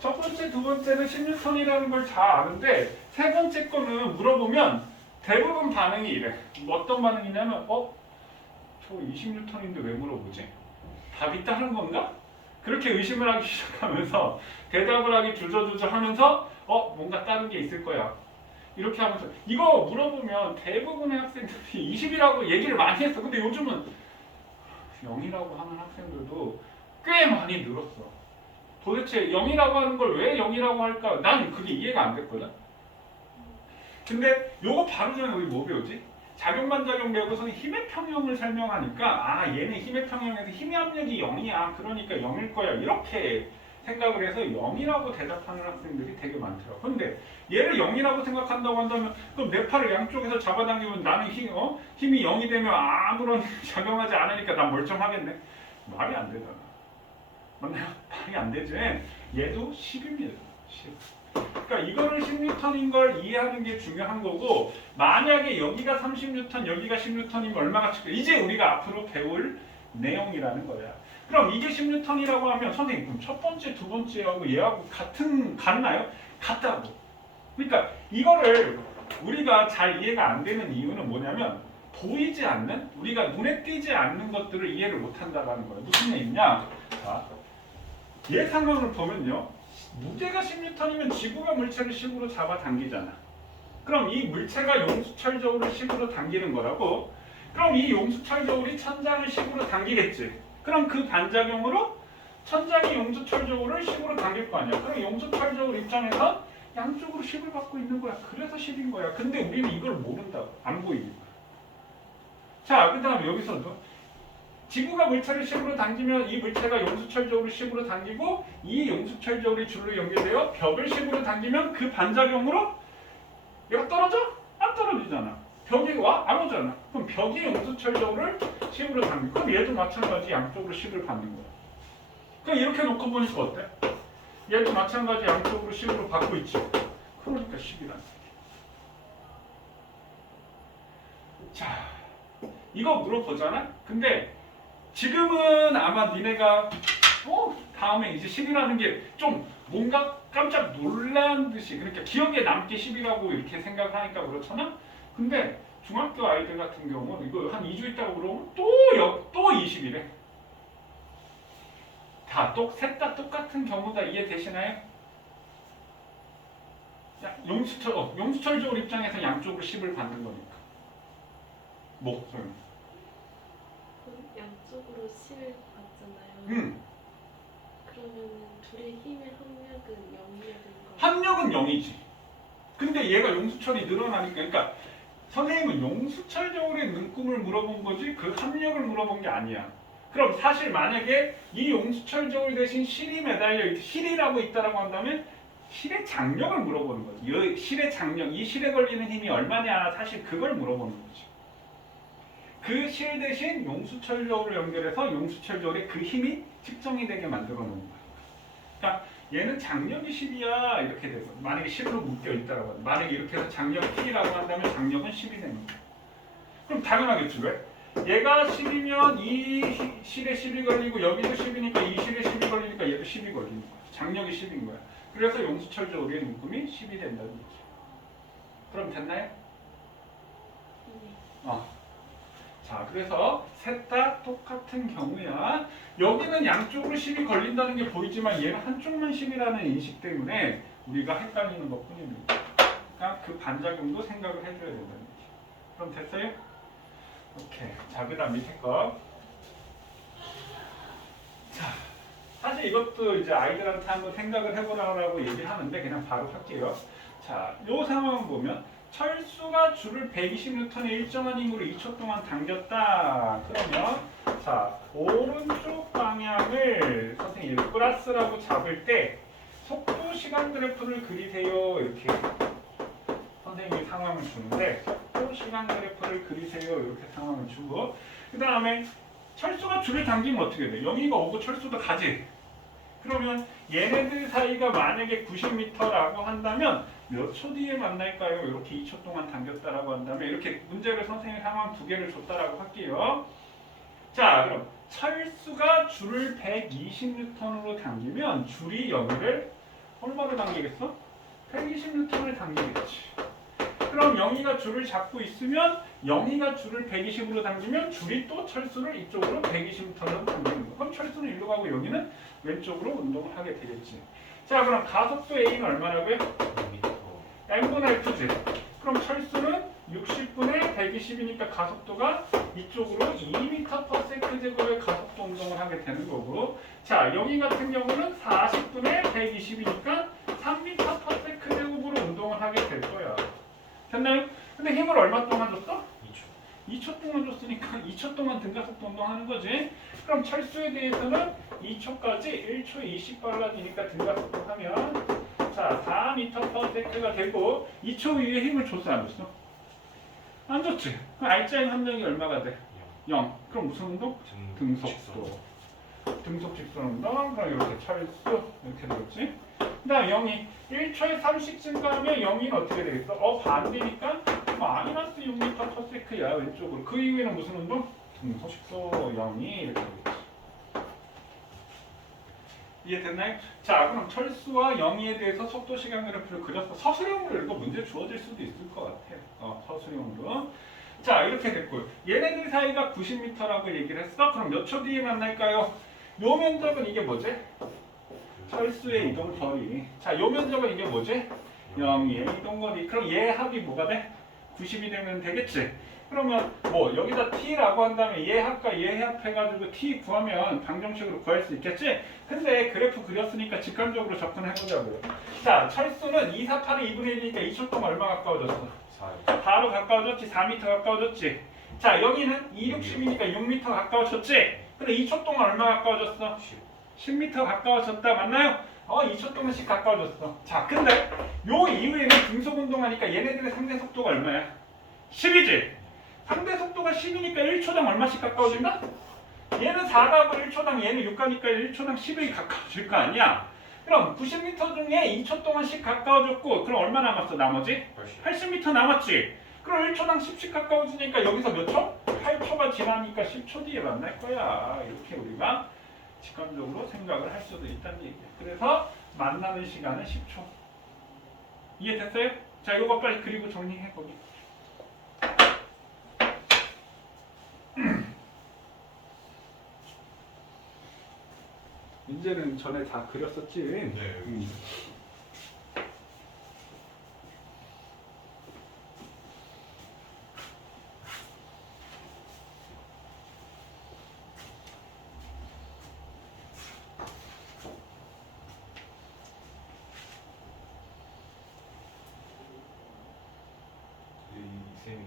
첫 번째, 두 번째는 10N이라는 걸 다 아는데 세 번째 거는 물어보면 대부분 반응이 이래. 어떤 반응이냐면 저 20N인데 왜 물어보지? 답이 다른 건가? 그렇게 의심을 하기 시작하면서 대답을 하기 주저주저 하면서 뭔가 다른 게 있을 거야. 이렇게 하면서 이거 물어보면 대부분의 학생들이 20이라고 얘기를 많이 했어. 근데 요즘은 0이라고 하는 학생들도 꽤 많이 늘었어. 도대체 0이라고 하는 걸 왜 0이라고 할까? 난 그게 이해가 안 됐거든. 근데 요거 바로 전에 우리 뭐 배우지? 작용반작용 배우고서는 힘의 평형을 설명하니까 얘는 힘의 평형에서 힘의 압력이 0이야. 그러니까 0일 거야. 이렇게 생각을 해서 0이라고 대답하는 학생들이 되게 많더라고. 근데 얘를 0이라고 생각한다고 한다면 그럼 내 팔을 양쪽에서 잡아당기면 나는 힘이 0이 되면 아무런 작용하지 않으니까 난 멀쩡하겠네. 말이 안 되잖아. 맞나요? 말이 안 되지. 얘도 10입니다. 10. 그러니까 이거를 10N인 걸 이해하는 게 중요한 거고 만약에 여기가 30N, 여기가 10N이면 얼마가 çı까? 이제 우리가 앞으로 배울 내용이라는 거야. 그럼 이게 10N이라고 하면 선생님 그럼 첫 번째, 두 번째하고 얘하고 같나요? 같다고. 그러니까 이거를 우리가 잘 이해가 안 되는 이유는 뭐냐면 보이지 않는, 우리가 눈에 띄지 않는 것들을 이해를 못한다는 거예요. 무슨 얘기냐? 자, 얘 상황을 보면요. 무게가 10N이면 지구가 물체를 10으로 잡아당기잖아. 그럼 이 물체가 용수철저울을 10으로 당기는 거라고. 그럼 이 용수철저울이 천장을 10으로 당기겠지. 그럼 그 반작용으로 천장이 용수철저울을 10으로 당길 거 아니야. 그럼 용수철저울 입장에서 양쪽으로 10을 받고 있는 거야. 그래서 10인 거야. 근데 우리는 이걸 모른다고. 안 보이니까. 자, 그 다음에 여기서도 지구가 물체를 10으로 당기면 이 물체가 용수철저울을 10으로 당기고 이 용수철저울이 줄로 연결되어 벽을 10으로 당기면 그 반작용으로 얘가 떨어져? 안 떨어지잖아. 벽이 와? 안 오잖아. 그럼 벽이 용수철저울을 10으로 당기고 그럼 얘도 마찬가지 양쪽으로 10을 받는 거야. 그럼 이렇게 놓고 보니까 어때? 얘도 마찬가지 양쪽으로 10으로 받고 있지. 그러니까 10이란 얘기. 자, 이거 물어보잖아? 근데 지금은 아마 니네가 다음에 이제 10이라는 게 좀 뭔가 깜짝 놀란 듯이 그러니까 기억에 남게 10이라고 이렇게 생각을 하니까 그렇잖아? 근데 중학교 아이들 같은 경우는 이거 한 2주 있다가 그러면 또 20이래. 셋 다 똑같은 경우다 이해되시나요? 용수철저울 입장에서 양쪽으로 10을 받는 거니까. 소용. 양쪽으로 10을 받잖아요. 그러면 둘의 힘의 합력은 0이어야 되는 거예요? 합력은 0이지. 근데 얘가 용수철이 늘어나니까, 그러니까 선생님은 용수철저울의 눈금을 물어본 거지 그 합력을 물어본 게 아니야. 그럼 사실 만약에 이 용수철저울 대신 실이 매달려 있, 실이라고 있다라고 한다면 실의 장력을 물어보는 거지. 이 실의 장력, 이 실에 걸리는 힘이 얼마냐, 사실 그걸 물어보는 거지. 그 실 대신 용수철저울을 연결해서 용수철저울의 그 힘이 측정이 되게 만들어 놓은 거야. 그러니까 얘는 장력이 10이야 이렇게 되고 만약에 10으로 묶여 있다라고 하면 만약에 이렇게 해서 장력 T라고 한다면 장력은 10이 되는 거야. 그럼 당연하겠지. 왜? 얘가 10이면 이 실에 10이 걸리고 여기도 10이니까 이 실에 10이 걸리니까 얘도 10이 걸리는 거야. 장력이 10인 거야. 그래서 용수철저울의 눈금이 10이 된다는 거지. 그럼 됐나요? 네. 자, 그래서 셋 다 똑같은 경우야. 여기는 양쪽으로 10이 걸린다는 게 보이지만 얘는 한쪽만 10이라는 인식 때문에 우리가 헷갈리는 것 뿐입니다. 그러니까 그 반작용도 생각을 해줘야 된다는 거지. 그럼 됐어요? 오케이. 자, 그 다음 밑에 거. 자, 사실 이것도 이제 아이들한테 한번 생각을 해보라고 얘기하는데 그냥 바로 할게요. 자, 요 상황 보면 철수가 줄을 120N의 일정한 힘으로 2초 동안 당겼다. 그러면 자, 오른쪽 방향을 선생님이 플러스라고 잡을 때 속도 시간 그래프를 그리세요. 이렇게 선생님이 상황을 주는데 속도 시간 그래프를 그리세요. 이렇게 상황을 주고 그 다음에 철수가 줄을 당기면 어떻게 돼? 영희가 오고 철수도 가지. 그러면 얘네들 사이가 만약에 90m라고 한다면 몇 초 뒤에 만날까요? 이렇게 2초 동안 당겼다라고 한다면 이렇게 문제를 선생님이 상황 두 개를 줬다라고 할게요. 자, 그럼 철수가 줄을 120N으로 당기면 줄이 여기를 얼마를 당기겠어? 120N을 당기겠지. 그럼 영희가 줄을 잡고 있으면 영희가 줄을 120으로 당기면 줄이 또 철수를 이쪽으로 120N으로 당기는 거. 그럼 철수는 일로 가고 여기는 왼쪽으로 운동을 하게 되겠지. 자, 그럼 가속도 A는 얼마라고요? 2m. n분의 f지. 그럼 철수는 60분의 120이니까 가속도가 이쪽으로 2m/s 제곱의 가속도 운동을 하게 되는 거고, 자, 여기 같은 경우는 40분의 120이니까 3m/s 제곱으로 운동을 하게 될 거야. 됐나요? 근데 힘을 얼마 동안 줬어? 2초. 2초 동안 줬으니까 2초 동안 등가속도 운동하는 거지. 그럼 철수에 대해서는 2초까지 1초에 20 빨라지니까 등가속도 하면 자 4m/s가 되고 2초 위에 힘을 줬어 안 줬어? 안 줬지. 그럼 R자인 함량이 얼마가 돼? 0. 그럼 무슨 운동? 등속도. 등속 직선 운동. 그럼 이렇게 철수 이렇게 되겠지. 그다음 0이 1초에 30 증가하면 0이 어떻게 되겠어? 반대니까 마이너스 6m/s야 왼쪽으로. 그 이후에는 무슨 운동? 등속도 0이 이렇게 되겠지. 이해됐나요? 자, 그럼 철수와 영희에 대해서 속도 시간 그래프를 그렸어. 서술형으로 이거 문제 주어질 수도 있을 것 같아. 서술형으로. 자, 이렇게 됐고요. 얘네들 사이가 90m라고 얘기를 했어. 그럼 몇 초 뒤에 만날까요? 요 면적은 이게 뭐지? 철수의 이동거리. 자, 요 면적은 이게 뭐지? 영희의 이동거리. 그럼 얘 합이 뭐가 돼? 90이 되면 되겠지? 그러면 뭐 여기다 t라고 한 다음에 얘 합과 얘 합해가지고 t 구하면 방정식으로 구할 수 있겠지? 근데 그래프 그렸으니까 직관적으로 접근해보자고요. 자, 철수는 248의 2분의 1이니까 2초 동안 얼마 가까워졌어? 4. 바로 가까워졌지? 4m 가까워졌지? 자, 여기는 260이니까 6m 가까워졌지? 그래 2초 동안 얼마 가까워졌어? 10m 가까워졌다. 맞나요? 2초 동안씩 가까워졌어. 자, 근데 요 이후에는 등속 운동하니까 얘네들의 상대 속도가 얼마야? 10이지? 상대 속도가 10이니까 1초당 얼마씩 가까워진다? 얘는 4가고 1초당, 얘는 6가니까 1초당 10이 가까워질 거 아니야? 그럼 90m 중에 2초 동안씩 가까워졌고, 그럼 얼마 남았어 나머지? 80m 남았지? 그럼 1초당 10씩 가까워지니까 여기서 몇 초? 8초가 지나니까 10초 뒤에 만날 거야. 이렇게 우리가 직관적으로 생각을 할 수도 있다는 얘기야. 그래서 만나는 시간은 10초. 이해됐어요? 자, 이거 빨리 그리고 정리해 거기. 문제는 전에 다 그렸었지? 네. 이 쌤이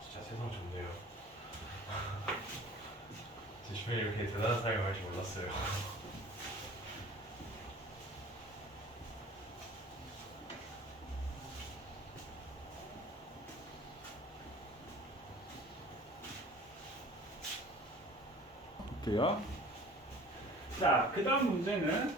진짜 세상 좋네요. 제 주변에 이렇게 대단한 사람이 많을 줄 몰랐어요. 볼게요. 자, 그 다음 문제는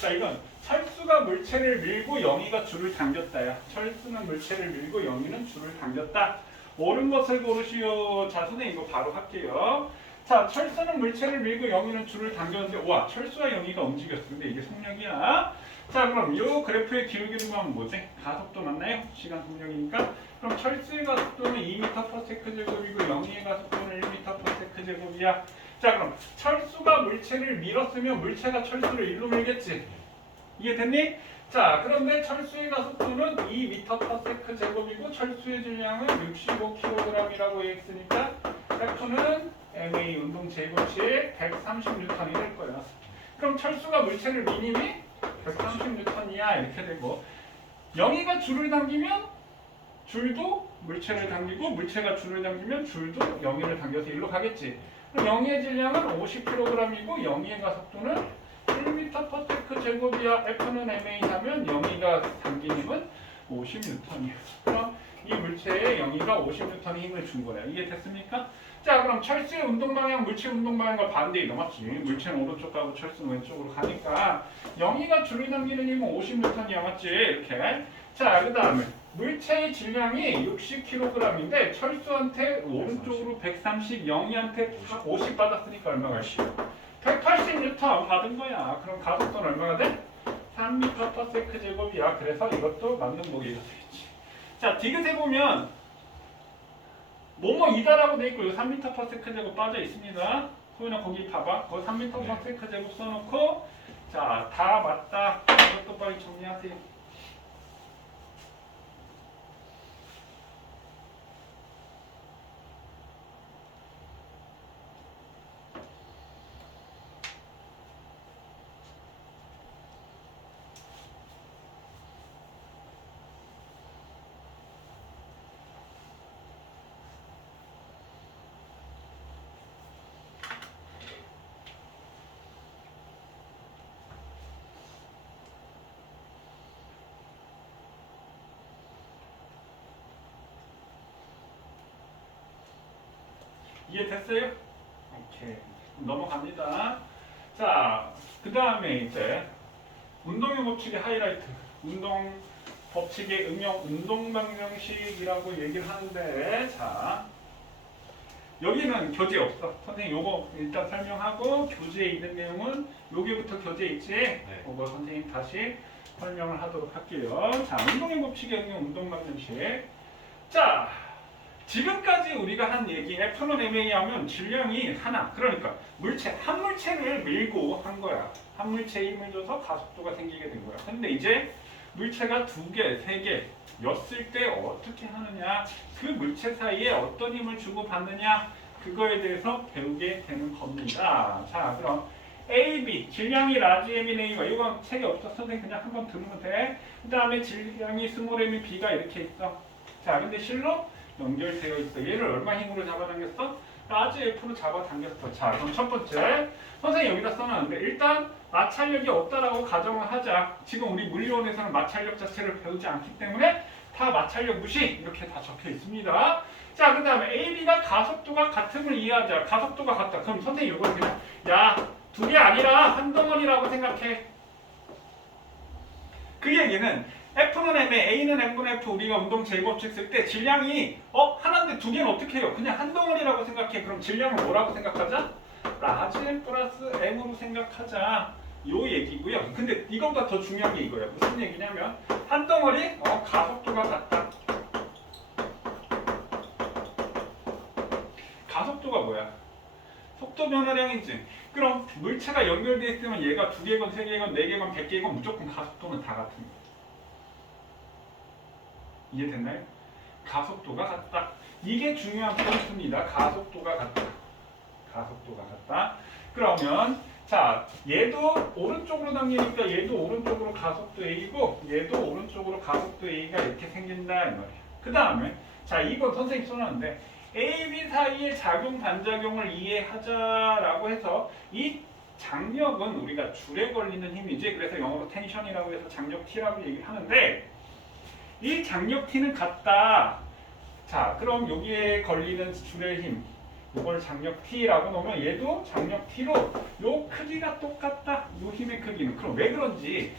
자, 이건 철수가 물체를 밀고 영희가 줄을 당겼다야. 철수는 물체를 밀고 영희는 줄을 당겼다. 옳은 것을 고르시오. 자, 선생님 이거 바로 할게요. 자, 철수는 물체를 밀고 영희는 줄을 당겼는데 와, 철수와 영희가 움직였어. 근데 이게 속력이야. 자, 그럼 이 그래프의 기울기는 건 뭐지? 가속도 맞나요? 시간 속력이니까. 그럼 철수의 가속도는 2m/s 제곱이고 영희의 가속도는 1m/s 제곱이야. 자, 그럼 철수가 물체를 밀었으면 물체가 철수를 일로 밀겠지? 이해됐니? 자, 그런데 철수의 가속도는 2m/s 제곱이고 철수의 질량은 65kg이라고 했으니까 F는 MA 운동 제곱식 130N이 될 거야. 그럼 철수가 물체를 미님이 130N이야 이렇게 되고, 영희가 줄을 당기면 줄도 물체를 당기고 물체가 줄을 당기면 줄도 영희를 당겨서 일로 가겠지. 그럼 영희의 질량은 50kg이고 영희의 가속도는 1m/s 제곱이야. F는 MA 하면 영희가 당긴 힘은 50N이야. 그럼 이 물체에 영희가 50N의 힘을 준 거야. 이해됐습니까? 자, 그럼 철수의 운동 방향, 물체 운동 방향과 반대 이동하지. 물체는 오른쪽 가고 철수는 왼쪽으로 가니까 영희가 줄을 당기는 힘은 50N이야, 맞지? 이렇게. 자, 그 다음에 물체의 질량이 60kg인데 철수한테 오른쪽으로 130, 영희한테 50 받았으니까 얼마가 10? 180N 받은 거야. 그럼 가속도는 얼마가 돼? 3m/s 제곱이야. 그래서 이것도 맞는 보기가 되겠지. 자, 디귿에 보면 뭐뭐이다라고 돼 있고 3m/s 제곱 빠져 있습니다. 소연아 거기 봐봐. 거기 3m/s 제곱 써놓고 자, 다 맞다. 이것도 빨리 정리하세요. 이해됐어요? 오케이. 넘어갑니다. 자, 그 다음에 이제 운동의 법칙의 하이라이트. 운동 법칙의 응용 운동 방정식이라고 얘기를 하는데, 자, 여기는 교재 없어. 선생님 요거 일단 설명하고 교재에 있는 내용은 여기부터 교재 있지? 네. 그거 선생님 다시 설명을 하도록 할게요. 자, 운동의 법칙의 응용 운동 방정식. 자, 지금까지 우리가 한 얘기 F는 MA 하면 질량이 하나, 그러니까 물체 한 물체를 밀고 한 거야. 한 물체에 힘을 줘서 가속도가 생기게 된 거야. 근데 이제 물체가 두 개, 세 개였을 때 어떻게 하느냐, 그 물체 사이에 어떤 힘을 주고 받느냐, 그거에 대해서 배우게 되는 겁니다. 자, 그럼 A, B, 질량이 라지 M인 A가, 이건 책에 없어. 선생님 그냥 한번 들으면 돼. 그 다음에 질량이 스몰 M인 B가 이렇게 있어. 자, 근데 실로 연결되어 있어. 얘를 얼마 힘으로 잡아당겼어? 라지 F로 잡아당겼어. 자, 그럼 첫 번째, 선생님 여기다 써놨는데 일단 마찰력이 없다라고 가정을 하자. 지금 우리 물리론에서는 마찰력 자체를 배우지 않기 때문에 다 마찰력 무시, 이렇게 다 적혀 있습니다. 자, 그 다음에 AB가 가속도가 같음을 이해하자. 가속도가 같다. 그럼 선생님 이걸 그냥 야, 두 개 아니라 한 덩어리라고 생각해. 그 얘기는 F는 M에 A는 M분의 F, 우리가 운동 제곱식 쓸 때 질량이 하나인데 두 개는 어떻게 해요? 그냥 한 덩어리라고 생각해. 그럼 질량을 뭐라고 생각하자? 라지 M 플러스 M으로 생각하자. 요 얘기고요. 근데 이거보다 더 중요한 게 이거예요. 무슨 얘기냐면 한 덩어리 가속도가 같다. 가속도가 뭐야? 속도 변화량이지. 그럼 물체가 연결되어 있으면 얘가 두 개건 세 개건 네 개건 100개건 무조건 가속도는 다 같은 거야. 이해됐나요? 가속도가 같다. 이게 중요한 포인트입니다. 가속도가 같다. 가속도가 같다. 그러면 자, 얘도 오른쪽으로 당기니까 얘도 오른쪽으로 가속도 A고 얘도 오른쪽으로 가속도 A가 이렇게 생긴다 이 말이야. 그 다음에 자, 이건 선생님 써놨는데 A, B 사이의 작용 반작용을 이해하자라고 해서 이 장력은 우리가 줄에 걸리는 힘이지. 그래서 영어로 텐션이라고 해서 장력 T라고 얘기를 하는데 이 장력 T는 같다. 자, 그럼 여기에 걸리는 줄의 힘, 이걸 장력 T라고 놓으면 얘도 장력 T로 요 크기가 똑같다. 요 힘의 크기는. 그럼 왜 그런지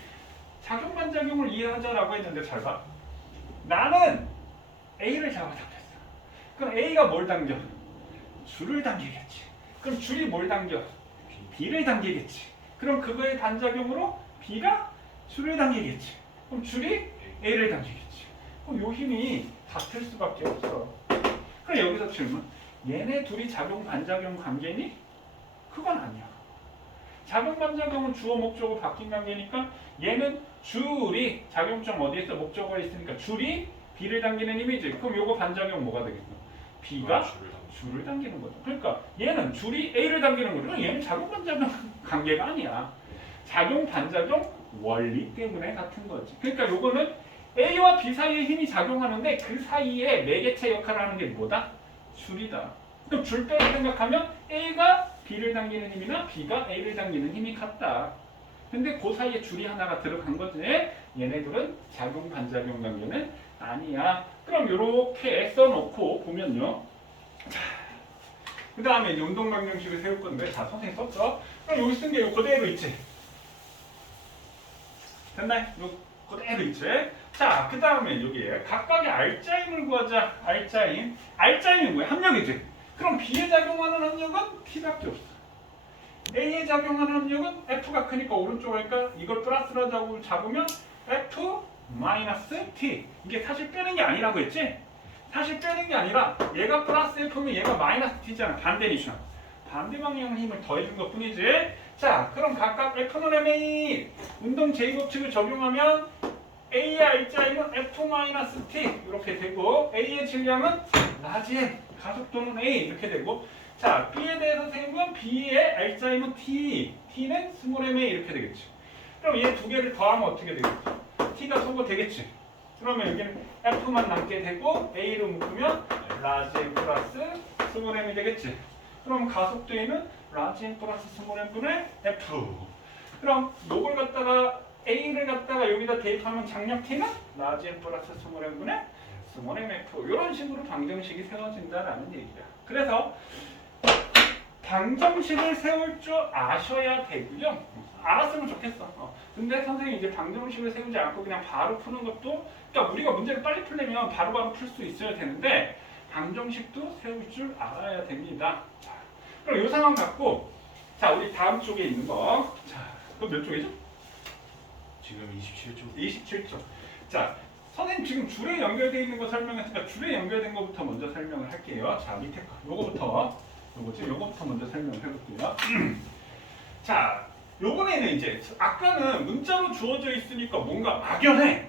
작용 반작용을 이해하자라고 했는데 잘 봐. 나는 A를 잡아당겼어. 그럼 A가 뭘 당겨? 줄을 당기겠지. 그럼 줄이 뭘 당겨? B를 당기겠지. 그럼 그거의 반작용으로 B가 줄을 당기겠지. 그럼 줄이 A를 당기겠지. 그럼 요 힘이 같을 수밖에 없어. 그럼 여기서 질문. 얘네 둘이 작용 반작용 관계니? 그건 아니야. 작용 반작용은 주어 목적으로 바뀐 관계니까 얘는 줄이 작용점 어디에 있어? 목적어가 있으니까 줄이 B를 당기는 힘이지. 그럼 요거 반작용 뭐가 되겠어? B가 줄을 당기는 거죠. 그러니까 얘는 줄이 A를 당기는 거죠. 얘는 작용 반작용 관계가 아니야. 작용 반작용 원리 때문에 같은 거지. 그러니까 요거는 A와 B 사이에 힘이 작용하는데 그 사이에 매개체 역할을 하는 게 뭐다? 줄이다. 그럼 줄배로 생각하면 A가 B를 당기는 힘이나 B가 A를 당기는 힘이 같다. 근데 그 사이에 줄이 하나가 들어간 거지. 얘네들은 작용 반작용 관계는 아니야. 그럼 이렇게 써놓고 보면요. 자, 그 다음에 이제 운동 방정식을 세울 건데, 자, 선생님 썼죠? 그럼 여기 쓴 게 요 그대로 있지. 됐나요? 요 그대로 있지. 자, 그 다음에 여기에 각각의 R자임을 구하자. R자임. R자임이 뭐야? 합력이지. 그럼 B에 작용하는 합력은 T밖에 없어. A에 작용하는 압력은 F가 크니까 오른쪽 할까? 이걸 플러스로 잡으면 F 마이너스 T. 이게 사실 빼는 게 아니라고 했지? 사실 빼는 게 아니라 얘가 플러스 F면 얘가 마이너스 T잖아. 반대니까. 반대 방향 힘을 더해준 것 뿐이지. 자, 그럼 각각 F는 MA 운동 제곱칙을 적용하면 A의 R자임은 F-T 이렇게 되고 A의 질량은 라지 M, 가속도는 A 이렇게 되고 자, B에 대해서 세우면 B의 R자임은 T, T는 스몰 MA 이렇게 되겠지. 그럼 얘 두 개를 더하면 어떻게 되겠지? T가 소거되겠지. 그러면 여기는 F만 남게 되고 A로 묶으면 라지 M 플러스 스몰 M이 되겠지. 그럼 가속도에는 라지 M 플러스 스몰 M분의 F. 그럼 요걸 갖다가 A를 갖다가 여기다 대입하면 장력 T는 라지 M 플러스 스몰 M분의 스몰 MF. 이런 식으로 방정식이 세워진다라는 얘기야. 그래서 방정식을 세울 줄 아셔야 되고요. 알았으면 좋겠어. 근데 선생님이 이제 방정식을 세우지 않고 그냥 바로 푸는 것도, 그러니까 우리가 문제를 빨리 풀려면 바로바로 풀 수 있어야 되는데 방정식도 세울 줄 알아야 됩니다. 자, 그럼 이 상황 갖고 자, 우리 다음 쪽에 있는 거. 자, 그럼 몇 쪽이죠? 지금 27초. 27쪽. 자, 선생님 지금 줄에 연결되어 있는 거 설명했으니까 줄에 연결된 거부터 먼저 설명을 할게요. 자, 밑에 거. 요거부터 먼저 설명을 해볼게요. 자, 요번에는 이제 아까는 문자로 주어져 있으니까 뭔가 막연해.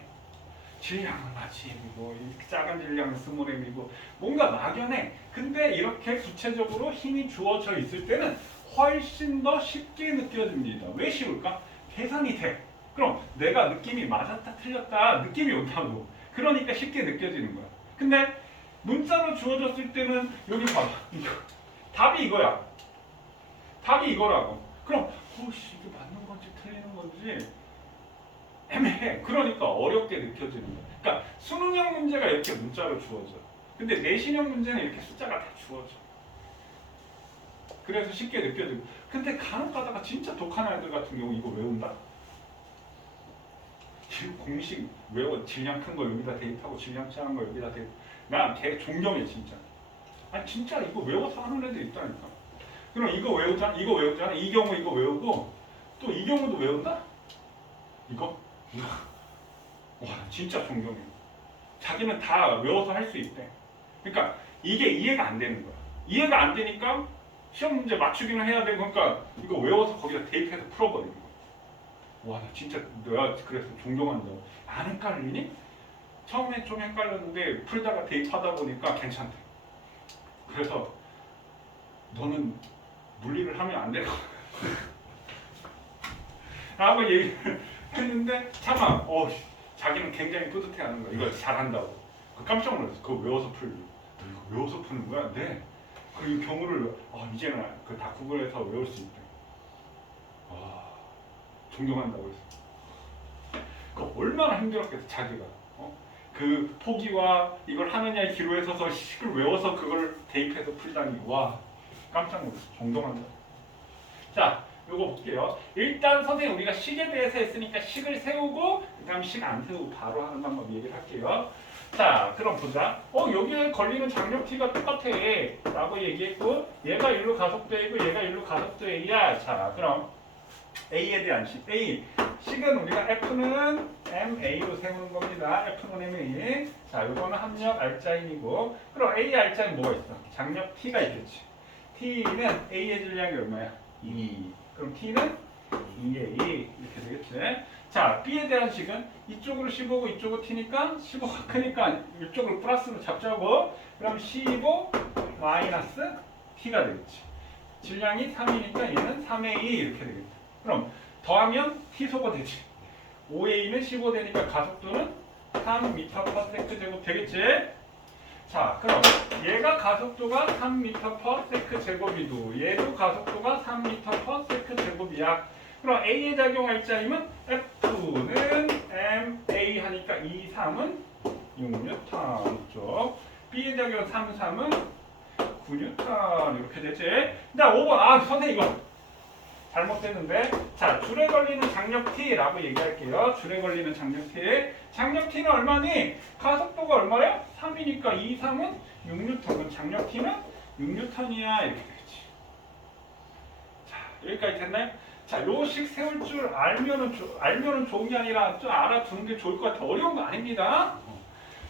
질량은 라지엠이고 작은 질량은 스몰 M이고 뭔가 막연해. 근데 이렇게 구체적으로 힘이 주어져 있을 때는 훨씬 더 쉽게 느껴집니다. 왜 쉬울까? 계산이 돼. 그럼 내가 느낌이 맞았다 틀렸다 느낌이 온다고. 그러니까 쉽게 느껴지는 거야. 근데 문자로 주어졌을 때는 여기 봐봐. 이거. 답이 이거야. 답이 이거라고. 그럼 혹시 이게 맞는 건지 틀리는 건지 애매해. 그러니까 어렵게 느껴지는 거야. 그러니까 수능형 문제가 이렇게 문자로 주어져. 근데 내신형 문제는 이렇게 숫자가 다 주어져. 그래서 쉽게 느껴지고. 근데 간혹 가다가 진짜 독한 아이들 같은 경우 이거 외운다? 공식 외워. 질량 큰 거 여기다 대입하고 질량 작은 거 여기다 대입. 난 되게 존경해 진짜. 아니 진짜 이거 외워서 하는 애들 있다니까. 그럼 이거 외우잖아. 이거 외우잖아. 이 경우 이거 외우고 또 이 경우도 외운다? 이거? 와 진짜 존경해. 자기는 다 외워서 할 수 있대. 그러니까 이게 이해가 안 되는 거야. 이해가 안 되니까 시험 문제 맞추기는 해야 되고 그러니까 이거 외워서 거기다 대입해서 풀어버리는 거야. 와, 나 진짜 내가 그래서 존경한다고. 안 헷갈리니? 처음에 좀 헷갈렸는데 풀다가 대입하다 보니까 괜찮대. 그래서 너는 물리를 하면 안 될 것 같아. 라고 얘기를 했는데 차마 자기는 굉장히 뿌듯해하는 거야. 이거 잘한다고. 깜짝 놀랐어. 그거 외워서 풀기. 너 이거 외워서 푸는 거야? 네. 그 경우를 이제는 그 다 구글에서 외울 수 있대. 와. 존경한다고 했어. 그 얼마나 힘들었겠어 자기가. 그 포기와 이걸 하느냐의 기로에 서서 식을 외워서 그걸 대입해서 풀다니. 와 깜짝 놀랐어. 존경한다. 자, 요거 볼게요. 일단 선생님 우리가 식에 대해서 했으니까 식을 세우고 그다음 식 안 세우고 바로 하는 방법 얘기를 할게요. 자, 그럼 보자. 여기에 걸리는 장력 T가 똑같아 라고 얘기했고 얘가 일로 가속도이고 얘가 일로 가속도 A야. 자, 그럼 A에 대한 식. A. 식은 우리가 F는 MA로 세우는 겁니다. F는 MA. 자, 요거는 합력 R자임이고 그럼 A R자임 뭐가 있어? 장력 T가 있겠지. T는 A의 질량이 얼마야? 2. 그럼 T는 2의 2 이렇게 되겠지. 자, B에 대한 식은 이쪽으로 15고 이쪽으로 T니까 15가 크니까 이쪽으로 플러스로 잡자고. 그럼 15 마이너스 T가 되겠지. 질량이 3이니까 얘는 3의 2 이렇게 되겠다. 그럼 더하면 T 소거되지. 5A는 15 되니까 가속도는 3m/s 제곱 되겠지. 자, 그럼 얘가 가속도가 3m/s 제곱이고 얘도 가속도가 3m/s 제곱이야. 그럼 A의 작용할 자임은 F는 MA 하니까 2, 3은 6N 쪽. B의 작용 3, 3은 9N 이렇게 되지. 자, 5번. 선생님 이거 잘못됐는데. 자, 줄에 걸리는 장력 T라고 얘기할게요. 줄에 걸리는 장력 T. 장력 T는 얼마니? 가속도가 얼마야? 3이니까 2, 3은 6N. 그럼 장력 T는 6N이야. 이렇게 되겠지. 자, 여기까지 됐나요? 자, 요식 세울 줄 알면은 좋은 게 아니라 좀 알아두는 게 좋을 것 같아. 어려운 거 아닙니다.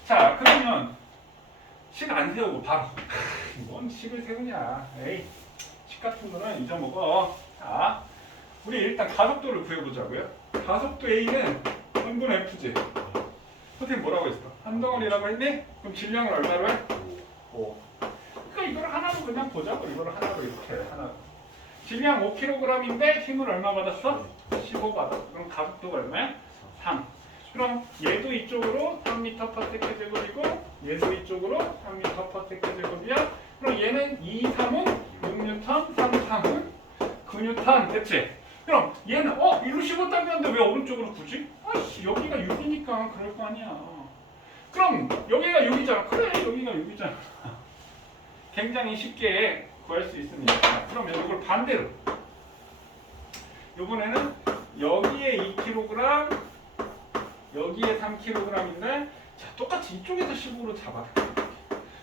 자, 그러면 식 안 세우고 바로 뭔 식을 세우냐? 에이, 식 같은 거는 잊어먹어. 자, 우리 일단 가속도를 구해보자고요. 가속도 A는 한분 F지. 선생님 뭐라고 했어? 한 덩어리라고 했니? 그럼 질량을 얼마로 해? 5. 그러니까 이걸 하나로 그냥 보자고. 이걸 하나로 이렇게 하나. 질량 5kg인데 힘을 얼마 받았어? 15 받았어. 그럼 가속도가 얼마야? 3. 그럼 얘도 이쪽으로 3m/s 제곱이고 얘도 이쪽으로 3m/s 제곱이야. 그럼 얘는 2, 3은 6N, 3, 3은 9N. 됐지? 그럼 얘는 일로 15 당겼는데 왜 오른쪽으로 굳이? 아이씨, 여기가 6이니까 그럴 거 아니야. 그럼 여기가 6이잖아. 그래, 여기가 6이잖아. 굉장히 쉽게 구할 수 있습니다. 그러면 이걸 반대로. 이번에는 여기에 2kg, 여기에 3kg인데, 자, 똑같이 이쪽에서 15로 잡아.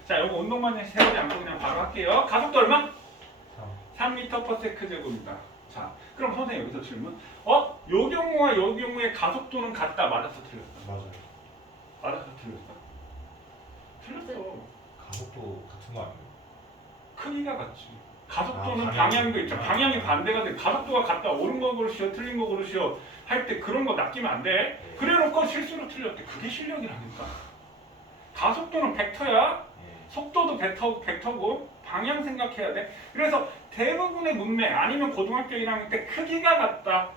자, 이거 운동만 세우지 않고 그냥 바로 할게요. 가속도 얼마? 3m/s 제곱입니다. 자, 그럼 선생님 여기서 질문. 요 경우와 요 경우의 가속도는 같다. 맞았어, 틀렸어? 맞아요. 맞았어, 틀렸어? 틀렸어. 가속도 같은 거 아니에요? 크기가 같지. 가속도는 아, 방향도 있죠. 방향이. 방향이 반대가 돼. 가속도가 같다. 옳은 거 고르시오, 틀린 거 고르시오 할 때 그런 거 낚이면 안 돼. 그래놓고 실수로 틀렸대. 그게 실력이라니까. 가속도는 벡터야. 속도도 벡터고 방향 생각해야 돼. 그래서 대부분의 문맥 아니면 고등학교 1학년 때 크기가 같다.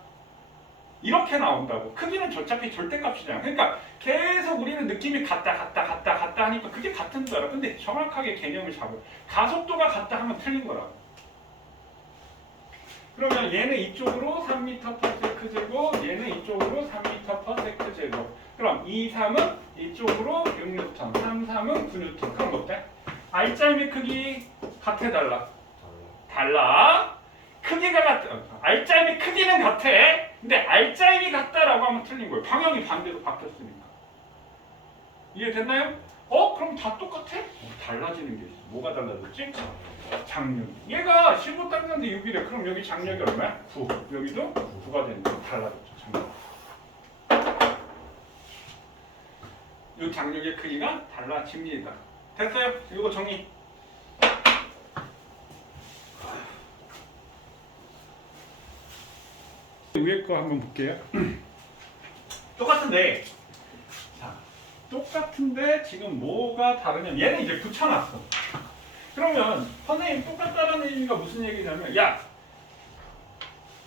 이렇게 나온다고. 크기는 어차피 절대값이잖아. 그러니까 계속 우리는 느낌이 같다 하니까 그게 같은 줄 알아. 근데 정확하게 개념을 잡아. 가속도가 같다 하면 틀린 거라고. 그러면 얘는 이쪽으로 3m/s 제곱, 얘는 이쪽으로 3m/s 제곱. 그럼 2, 3은 이쪽으로 6N, 3, 3은 9N. 그럼 어때? 알짜임의 크기 같아 달라? 달라. 크기가 같아. 알짜임의 크기는 같아. 근데 알짜임이 같다라고 하면 틀린 거예요. 방향이 반대로 바뀌었으니까. 이해됐나요? 그럼 다 똑같아? 달라지는 게 있어. 뭐가 달라졌지? 장력. 얘가 15 닦는데 6이래. 그럼 여기 장력이 얼마야? 9. 여기도 9가 되는 거. 달라졌죠. 장력. 이 장력의 크기가 달라집니다. 됐어요? 이거 정리. 위에 거 한번 볼게요. 똑같은데, 자, 똑같은데 지금 뭐가 다르냐면 얘는 이제 붙여놨어. 그러면 선생님 똑같다는 의미가 무슨 얘기냐면, 야,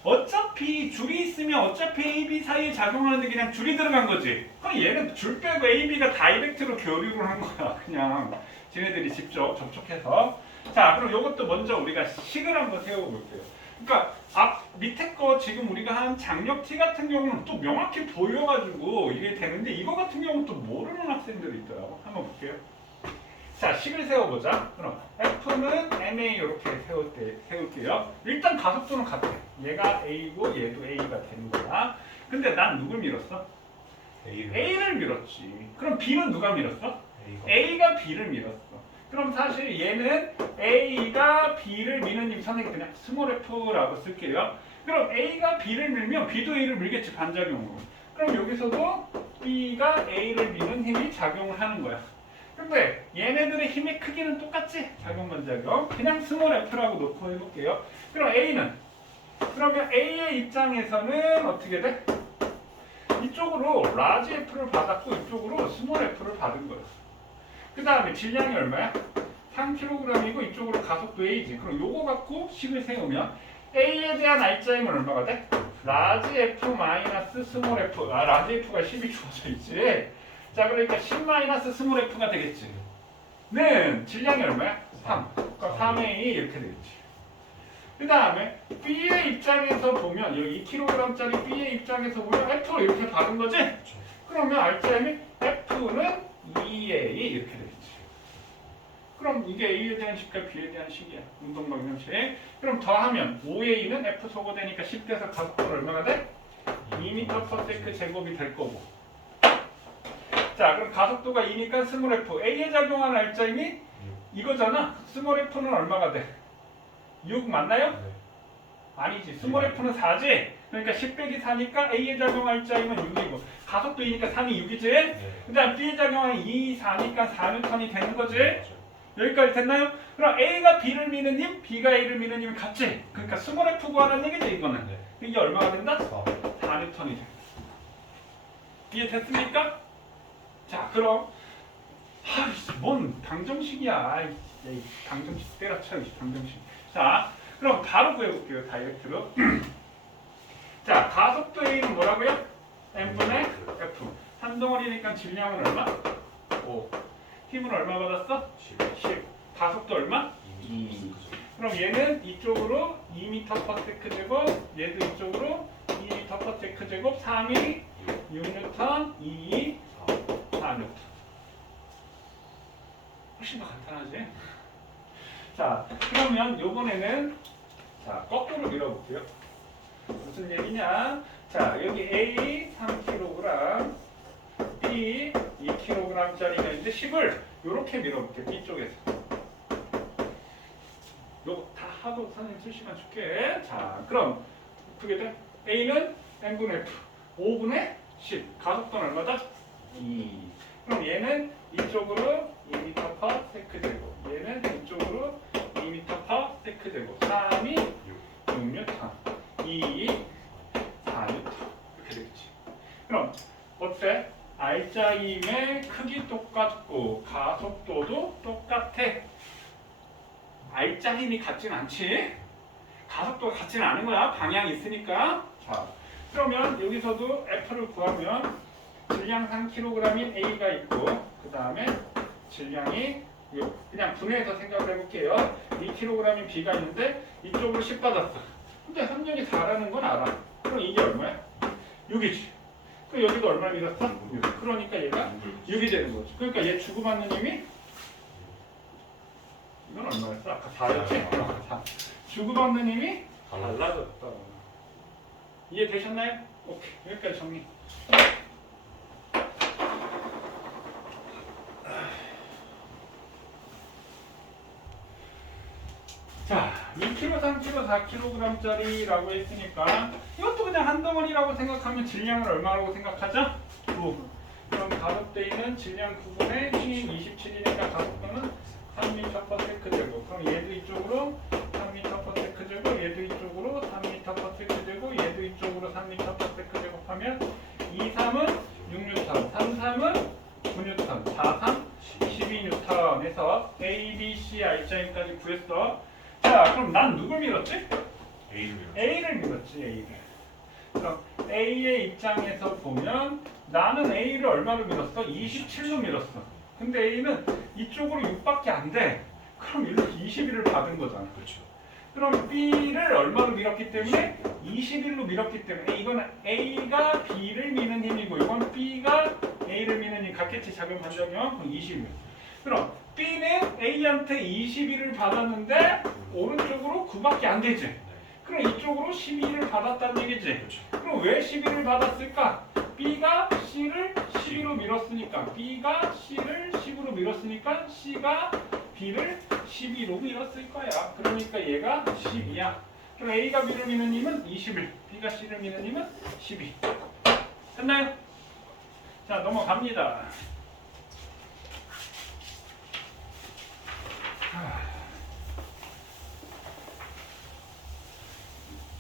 어차피 줄이 있으면 어차피 A, B 사이에 작용하는데 그냥 줄이 들어간 거지. 그럼 얘는 줄 빼고 A, B가 다이렉트로 교류를 한 거야. 그냥 쟤네들이 직접 접촉해서. 자, 그럼 이것도 먼저 우리가 식을 한번 세워볼게요. 그러니까 밑에 거 지금 우리가 한 장력 T 같은 경우는 또 명확히 보여가지고 이게 되는데 이거 같은 경우는 또 모르는 학생들이 있더라고. 한번 볼게요. 자, 식을 세워보자. 그럼 F는 MA 이렇게 세울게요. 일단 가속도는 같아. 얘가 A고 얘도 A가 되는 거야. 근데 난 누굴 밀었어? A를 밀었지. 그럼 B는 누가 밀었어? A가 B를 밀었어. 그럼 사실 얘는 A가 B를 미는 힘, 선생님 그냥 스몰 f라고 쓸게요. 그럼 A가 B를 밀면 B도 A를 밀겠지, 반작용으로. 그럼 여기서도 B가 A를 미는 힘이 작용을 하는 거야. 근데 얘네들의 힘의 크기는 똑같지? 작용 반작용. 그냥 스몰 f라고 놓고 해볼게요. 그럼 A는? 그러면 A의 입장에서는 어떻게 돼? 이쪽으로 라지 f를 받았고 이쪽으로 스몰 f를 받은 거야. 그 다음에 질량이 얼마야? 3kg이고 이쪽으로 가속도 A지. 그럼 요거 갖고 식을 세우면 A에 대한 알짜임은 얼마가 돼? 라지 F 마이너스 스몰 F. 라지 F가 10이 주어져 있지. 자, 그러니까 10 마이너스 스몰 F가 되겠지. 는 질량이 얼마야? 3. 그러니까 3A 이렇게 되겠지. 그 다음에 B의 입장에서 보면 여기 2kg짜리 B의 입장에서 보면 F를 이렇게 받은 거지? 그러면 알짜임이 F는 2A 이렇게 되겠지. 그럼 이게 A에 대한 식과 B에 대한 식이야. 운동방정식. 그럼 더하면 5A는 F 소거되니까 10대에서 가속도는 얼마가 돼? 2m/s 제곱이 될 거고. 자, 그럼 가속도가 2니까 스몰 F. A에 작용하는 알짜임이 이거잖아. 스몰 F는 얼마가 돼? 6 맞나요? 아니지. 스몰 f는 4지. 그러니까 10 빼기 4니까 A에 작용할 자임은 6이고 가속도 2니까 3이 6이지. 네. 그 다음 B에 작용하는 2, 4니까 4N이 되는 거지. 맞아요. 여기까지 됐나요? 그럼 A가 B를 미는 힘, B가 A를 미는 힘이 같지. 그러니까 스몰 f 구하라는 얘기지 이거는. 네. 이게 얼마가 된다? 4. 4N이 된다. 이해됐습니까? 자 그럼 뭔 방정식이야. 아이, 에이, 방정식 때려쳐. 방정식. 자 그럼 바로 구해볼게요. 다이렉트로. 자 가속도 A는 뭐라고요? M분의 F. 한 덩어리니까 질량은 얼마? 5. 힘은 얼마 받았어? 10. 가속도 얼마? 2. 그럼 얘는 이쪽으로 2m/s 제곱, 얘도 이쪽으로 2m/s 제곱, 3이 6N, 2이 4N. 훨씬 더 간단하지? 자, 그러면 요번에는 자 거꾸로 밀어볼게요. 무슨 얘기냐? 자, 여기 A 3kg, B 2kg짜리가 있는데 10을 이렇게 밀어볼게요. B쪽에서. 요거 다 하고 선생님 쓸 시간 줄게. 자, 그럼 어떻게 돼? A는 n분의 F, 5분의 10. 가속도는 얼마다? 2. 그럼 얘는 이쪽으로 2m/s 제곱, 얘는 이쪽으로 2m/s 제곱, 3이 6N, 2이 4N. 이렇게 되겠지. 그럼 어때? 알짜임의 크기 똑같고 가속도도 똑같아. 알짜 힘이 같진 않지. 가속도가 같지는 않은 거야. 방향이 있으니까. 자, 그러면 여기서도 F를 구하면 질량 3kg인 A가 있고 그 다음에 질량이 그냥 분해해서 생각을 해볼게요. 2kg인 B가 있는데 이쪽으로 10 받았어. 근데 합력이 4라는 건 알아. 그럼 이게 얼마야? 6이지. 그 여기도 얼마 밀었어? 6. 그러니까 얘가 6이 되는 거지. 그러니까 얘 주고받는 힘이 이건 얼마였어? 아까 4였지? 주고받는 힘이 달라졌다. 이해되셨나요? 오케이. 여기까지 정리. 자, 2kg, 3kg, 4kg짜리라고 했으니까 이것도 그냥 한 덩어리라고 생각하면 질량을 얼마라고 생각하죠? 9. 그럼 가속대는 질량 9분의 힘 27이니까 가속도는 3m/s 제곱. 그럼 얘도 이쪽으로 3m/s 제곱, 얘도 이쪽으로 3m/s 제곱, 얘도 이쪽으로 3m/s 제곱 하면 2, 3은 6N, 3, 3은 9N, 4, 3, 12N에서 A, B, C, I자임까지 구했어. 자, 그럼 난 누굴 밀었지? A를 밀었지, A를. 그럼 A의 입장에서 보면 나는 A를 얼마로 밀었어? 27로 밀었어. 근데 A는 이쪽으로 6밖에 안 돼. 그럼 일로 21을 받은 거잖아. 그렇죠. 그럼 B를 얼마로 밀었기 때문에? 21로 밀었기 때문에 이건 A가 B를 미는 힘이고 이건 B가 A를 미는 힘 같겠지. 작용 반작용. 그럼 21. 그럼 B는 A한테 21을 받았는데 오른쪽으로 9밖에 안 되지. 그럼 이쪽으로 12를 받았다는 얘기지. 그렇죠. 그럼 왜 12를 받았을까? B가 C를 12로 밀었으니까 B가 C를 10으로 밀었으니까 C가 B를 12로 밀었을 거야. 그러니까 얘가 12야. 그럼 A가 B를 미는 힘은 21, B가 C를 미는 힘은 12. 됐나요? 자, 넘어갑니다.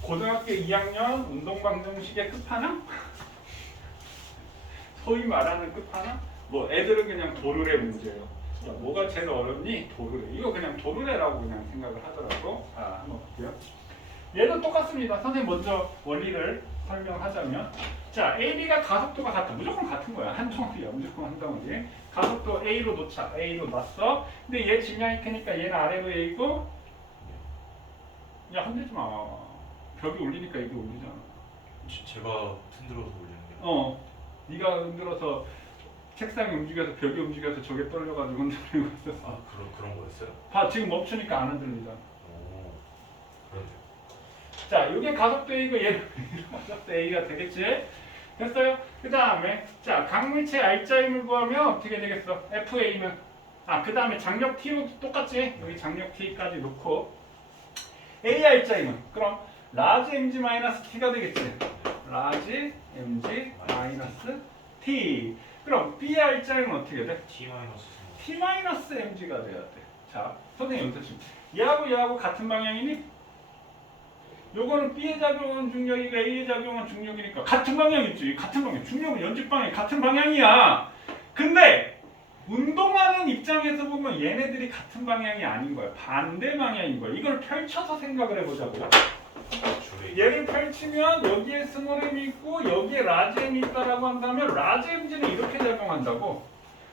고등학교 2학년 운동방정식의 끝판왕? 소위 말하는 끝판왕? 뭐 애들은 그냥 도르래 문제예요. 야, 뭐가 제일 어렵니? 도르래. 이거 그냥 도르래라고 그냥 생각을 하더라고. 자, 한번 볼게요. 얘도 똑같습니다. 선생님 먼저 원리를 설명하자면, 자, AB가 가속도가 같아. 무조건 같은 거야. 한 덩어리야. 무조건 한 덩어리. 가속도 A로 놓자. A로 놨어. 근데 얘 질량이 크니까 얘는 아래로 A고, 야, 흔들지 마. 벽이 울리니까 이게 울리잖아. 제가 흔들어서 올리는 게. 네가 흔들어서 책상이 움직여서 벽이 움직여서 저게 떨려가지고 흔들리고 있었어. 아 그런 거였어요? 봐, 지금 멈추니까 안 흔들리잖아. 오. 그런데. 자, 이게 가속도 A고 얘는 가속도 A가 되겠지? 됐어요? 그 다음에 자, 강물체 R자임을 구하면 어떻게 되겠어? FA는 그 다음에 장력 T로 똑같지? 여기 장력 T까지 놓고 A R자임은 그럼 라지 mg 마이너스 t가 되겠지. 라지 mg 마이너스 t. 그럼 b의 알짜는 어떻게 돼? T 마이너스 t 마이너스 mg가 돼야 돼. 자, 선생님 여기서 지금 얘하고 같은 방향이니? 요거는 b의 작용은 중력이고 a의 작용은 중력이니까 같은 방향이지. 같은 방향. 중력은 연집 방향 같은 방향이야. 근데 운동하는 입장에서 보면 얘네들이 같은 방향이 아닌 거야. 반대 방향인 거야. 이걸 펼쳐서 생각을 해보자고요. 줄에 얘를 펼치면 여기에 스몰 m이 있고 여기에 라지 m이 있다라고 한다면 라지 mg는 이렇게 작용한다고.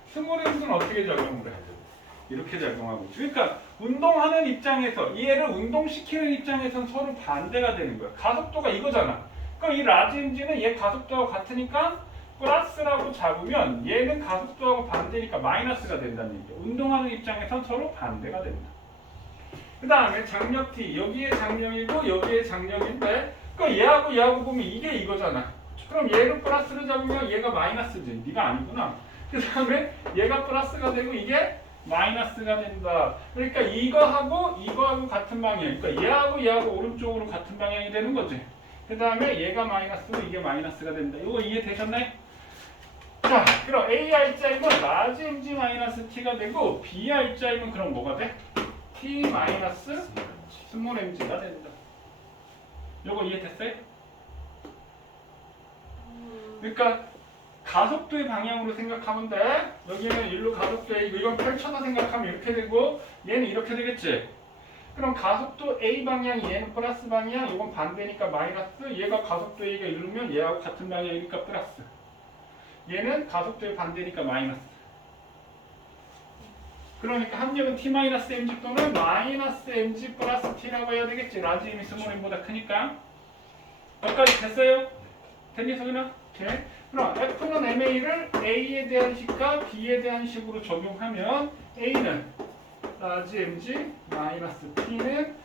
스몰 mg는 어떻게 작용을 해? 이렇게 작용하고 있죠. 그러니까 운동하는 입장에서 얘를 운동시키는 입장에서는 서로 반대가 되는 거야. 가속도가 이거잖아. 그럼 이 라지 mg는 얘 가속도하고 같으니까 플러스라고 잡으면 얘는 가속도하고 반대니까 마이너스가 된다는 얘기야. 운동하는 입장에선 서로 반대가 된다. 그 다음에 장력 T, 여기에 장력이고 여기에 장력인데 그 얘하고 보면 이게 이거잖아. 그럼 얘를 플러스로 잡으면 얘가 마이너스지. 네가 아니구나. 그 다음에 얘가 플러스가 되고 이게 마이너스가 된다. 그러니까 이거하고 같은 방향. 그러니까 얘하고 오른쪽으로 같은 방향이 되는 거지. 그 다음에 얘가 마이너스고 이게 마이너스가 된다. 이거 이해되셨나요? 자, 그럼 A R자이면 라지 mg 마이너스 t가 되고 B R자이면 그럼 뭐가 돼? t 마이너스 스몰 mg가 된다. 요거 이해됐어요? 그러니까 가속도의 방향으로 생각하면 돼. 여기는 일로 가속도에 이건 펼쳐서 생각하면 이렇게 되고 얘는 이렇게 되겠지. 그럼 가속도 A 방향 얘는 플러스 방향 이건 반대니까 마이너스 얘가 가속도 A가 이루면 얘하고 같은 방향이니까 플러스 얘는 가속도의 반대니까 마이너스. 그러니까 합력은 T-mg 또는 마이너스 mg 플러스 T라고 해야 되겠지. 라지 m이 스몰 m보다 크니까. 여기까지 됐어요? 됐니 소윤아? 오케이. 그럼 F는 MA를 A에 대한 식과 B에 대한 식으로 적용하면 A는 라지 mg 마이너스 T는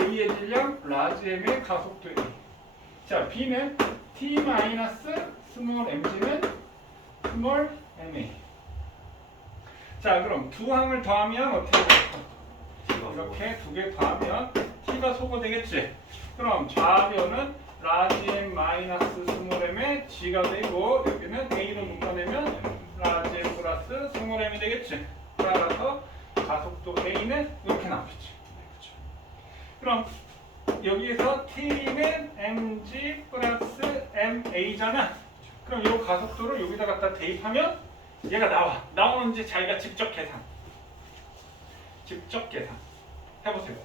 A의 질량 라지 m의 가속도 A. 자, B는 T 마이너스 스몰 mg는 스몰 ma. 자, 그럼 두 항을 더하면 어떻게 될까? 이렇게 두 개 더하면 T가 소거되겠지. 그럼 좌변은 라지 m 마이너스 스몰 m의 G가 되고 여기는 A로 묶어내면 라지 m 플러스 스몰 m이 되겠지. 따라서 가속도 A는 이렇게 나오겠지. 그럼 여기에서 T는 mg 플러스 ma잖아. 그럼 이 가속도를 여기다 갖다 대입하면 얘가 나와. 나오는지 자기가 직접 계산 해보세요.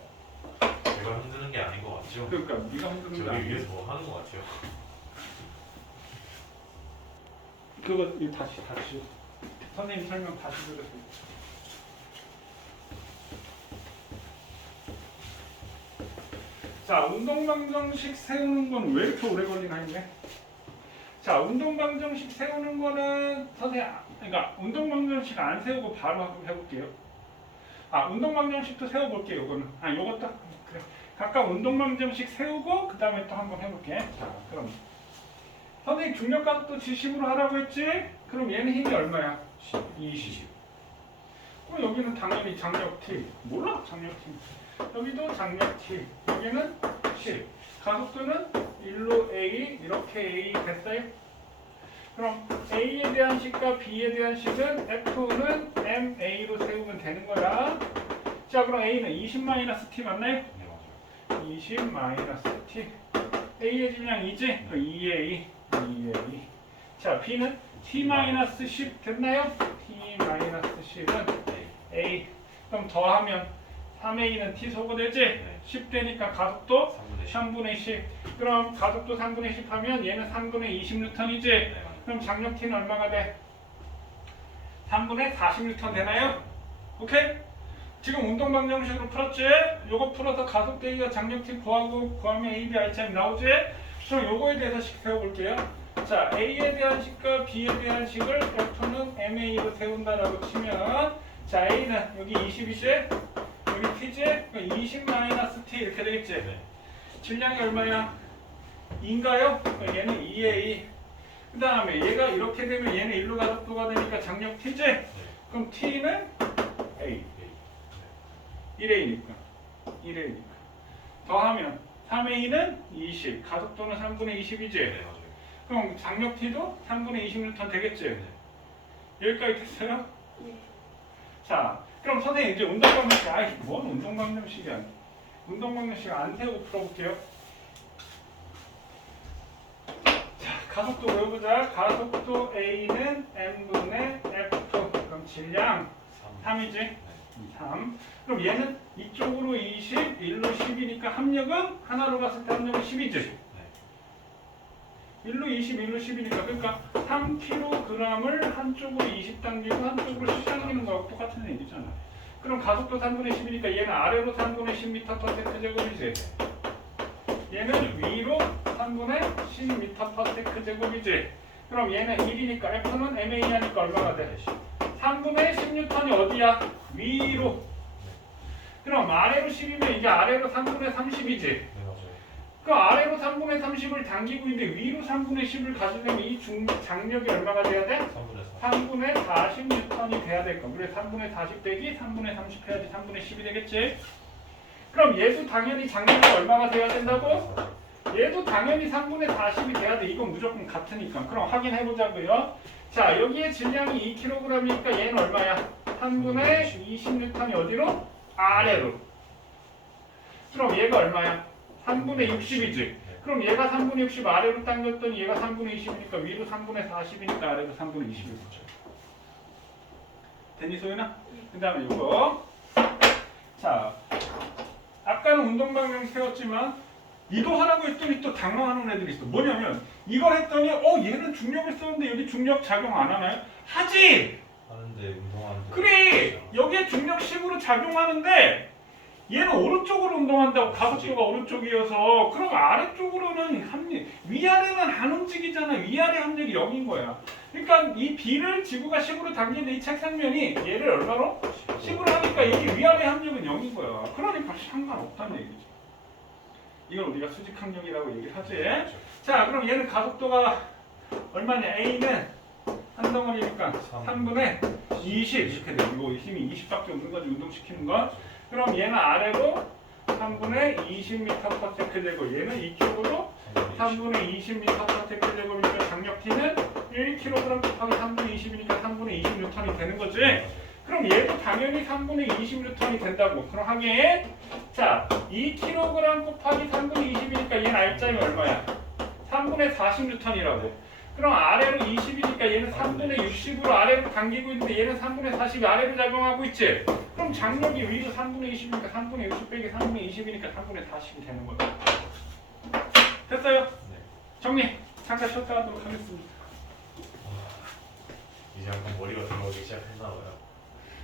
제가 흔드는 게 아닌 것 같죠? 그러니까 네가 흔드는 거 저기 아니야. 위에서 뭐 하는 것 같아요. 그거 이거 다시 선생님 설명 다시 들으세요. 자, 운동방정식 세우는 건 왜 이렇게 오래 걸리나 이게? 자, 운동방정식 세우는 거는 선생님, 그러니까 운동방정식 안 세우고 바로 해볼게요. 운동방정식도 세워볼게요. 이거는 요것도 그래. 각각 운동방정식 세우고 그 다음에 또 한번 해볼게. 자, 그럼 선생님 중력가속도 지심으로 하라고 했지? 그럼 얘는 힘이 얼마야? 20. 그럼 여기는 당연히 장력 T. 몰라 장력 T. 여기도 장력 T. 여기는 10. 가속도는 1로 A, 이렇게 A 됐어요? 그럼 A에 대한 식과 B에 대한 식은 F는 MA로 세우면 되는 거야. 자, 그럼 A는 20-T 맞나요? 네, 맞아요. 20-T. A의 질량 2지? 2A. 자, B는 T-10 됐나요? T-10은 네. A. 그럼 더하면 3A는 T 소거되지? 네. 10 되니까 가속도 3분의 10. 3분의 10. 그럼 가속도 3분의 10 하면 얘는 3분의 20N이지? 네, 맞아요. 그럼 장력 T는 얼마가 돼? 3분의 40N 되나요? 오케이? 지금 운동 방정식으로 풀었지? 요거 풀어서 가속도 A가 장력 T 구하면 A, B, I 차이 나오지? 그럼 요거에 대해서 식 세워볼게요. 자, A에 대한 식과 B에 대한 식을 F는 MA로 세운다라고 치면 자, A는 여기 20이지? 여기 T지? 20-T 이렇게 되겠지? 네. 질량이 얼마야? 2인가요? 얘는 2A. 그 다음에 얘가 이렇게 되면 얘는 1로 가속도가 되니까 장력 T지? 네. 그럼 T는 A. 네. 1A니까. 더하면 3A는 20, 가속도는 3분의 20이지? 네, 맞아요. 그럼 장력 T도 3분의 20N 되겠지? 네. 여기까지 됐어요? 네. 자, 그럼 선생님 이제 운동방정식, 아이 뭔 운동방정식이야. 운동방정식 안 세우고 풀어볼게요. 자, 가속도 외워보자. 가속도 A는 M분의 F2. 그럼 질량 3이지? 네. 3. 그럼 얘는 이쪽으로 20, 1로 10이니까 합력은 하나로 봤을 때 합력은 10이지? 네. 1로 20, 1로 10이니까 그러니까 3kg을 한쪽으로 20 당기고 한쪽으로 10 당기는 거하고 똑같은 얘기잖아. 그럼 가속도 3분의 10이니까 얘는 아래로 3분의 10m/s 제곱이지. 얘는 위로 3분의 10m/s 제곱이지. 그럼 얘는 1이니까 F는 MA 하니까 얼마가 돼? 3분의 10N이 어디야? 위로. 그럼 아래로 10이면 이게 아래로 3분의 30이지. 네, 맞아요. 그 아래로 3분의 30을 당기고 있는데 위로 3분의 10을 가지려면 이 장력이 얼마가 돼야 돼? 3분의 40N이 돼야 될 거. 그래 3분의 40 빼기 3분의 30 해야지 3분의 10이 되겠지. 그럼 얘도 당연히 장력이 얼마가 돼야 된다고? 얘도 당연히 3분의 40이 돼야 돼. 이건 무조건 같으니까. 그럼 확인해 보자고요. 자, 여기에 질량이 2kg이니까 얘는 얼마야? 3분의 20N이 어디로? 아래로. 그럼 얘가 얼마야? 3분의 60이지. 그럼 얘가 3분의 60 아래로 당겼더니 얘가 3분의 20이니까 위로 3분의 40이니까 아래로 3분의 20을 붙여. 됐니 소연아? 그 다음에 이거. 자, 아까는 운동방향 세웠지만 이거 하라고 했더니 또 당황하는 애들이 있어. 뭐냐면 이걸 했더니 얘는 중력을 썼는데 여기 중력 작용 안 하나요? 하지! 하는데 운동하는데. 그래! 여기에 중력 10으로 작용하는데 얘는 오른쪽으로 운동한다고 가속도가 오른쪽이어서 그럼 아래쪽으로는 위아래는 안 움직이잖아. 위아래 합력이 0인 거야. 그러니까 이 B를 지구가 10으로 당기는데 이 책상면이 얘를 얼마로? 10으로 하니까 이게 위아래 합력은 0인 거야. 그러니까 상관없다는 얘기죠. 이걸 우리가 수직항력이라고 얘기를 하지. 자, 그럼 얘는 가속도가 얼마냐? A는 한 덩어리니까 3분의 20 이렇게 돼. 이거 힘이 20밖에 없는 거지 운동시키는 건. 그럼 얘는 아래로 3분의 20m/s 제곱. 얘는 이쪽으로 3분의 20m/s 제곱이니까 장력 T는 1kg 곱하기 3분의 20이니까 3분의 20N이 되는 거지. 그럼 얘도 당연히 3분의 20N이 된다고. 그럼 하게. 자, 2kg 곱하기 3분의 20이니까 얘는 R점이 얼마야? 3분의 40N이라고. 그럼 아래로 20이니까 얘는 3분의 60으로 아래로 당기고 있는데 얘는 3분의 40이 아래로 작용하고 있지. 그럼 장력이 위로 3분의 20이니까 3분의 60 빼기 3분의 20이니까 3분의 40이 되는 거야. 됐어요? 네. 정리. 잠깐 쉬었다 하도록 하겠습니다. 이제 약간 머리가 들어오기 시작했나 봐요.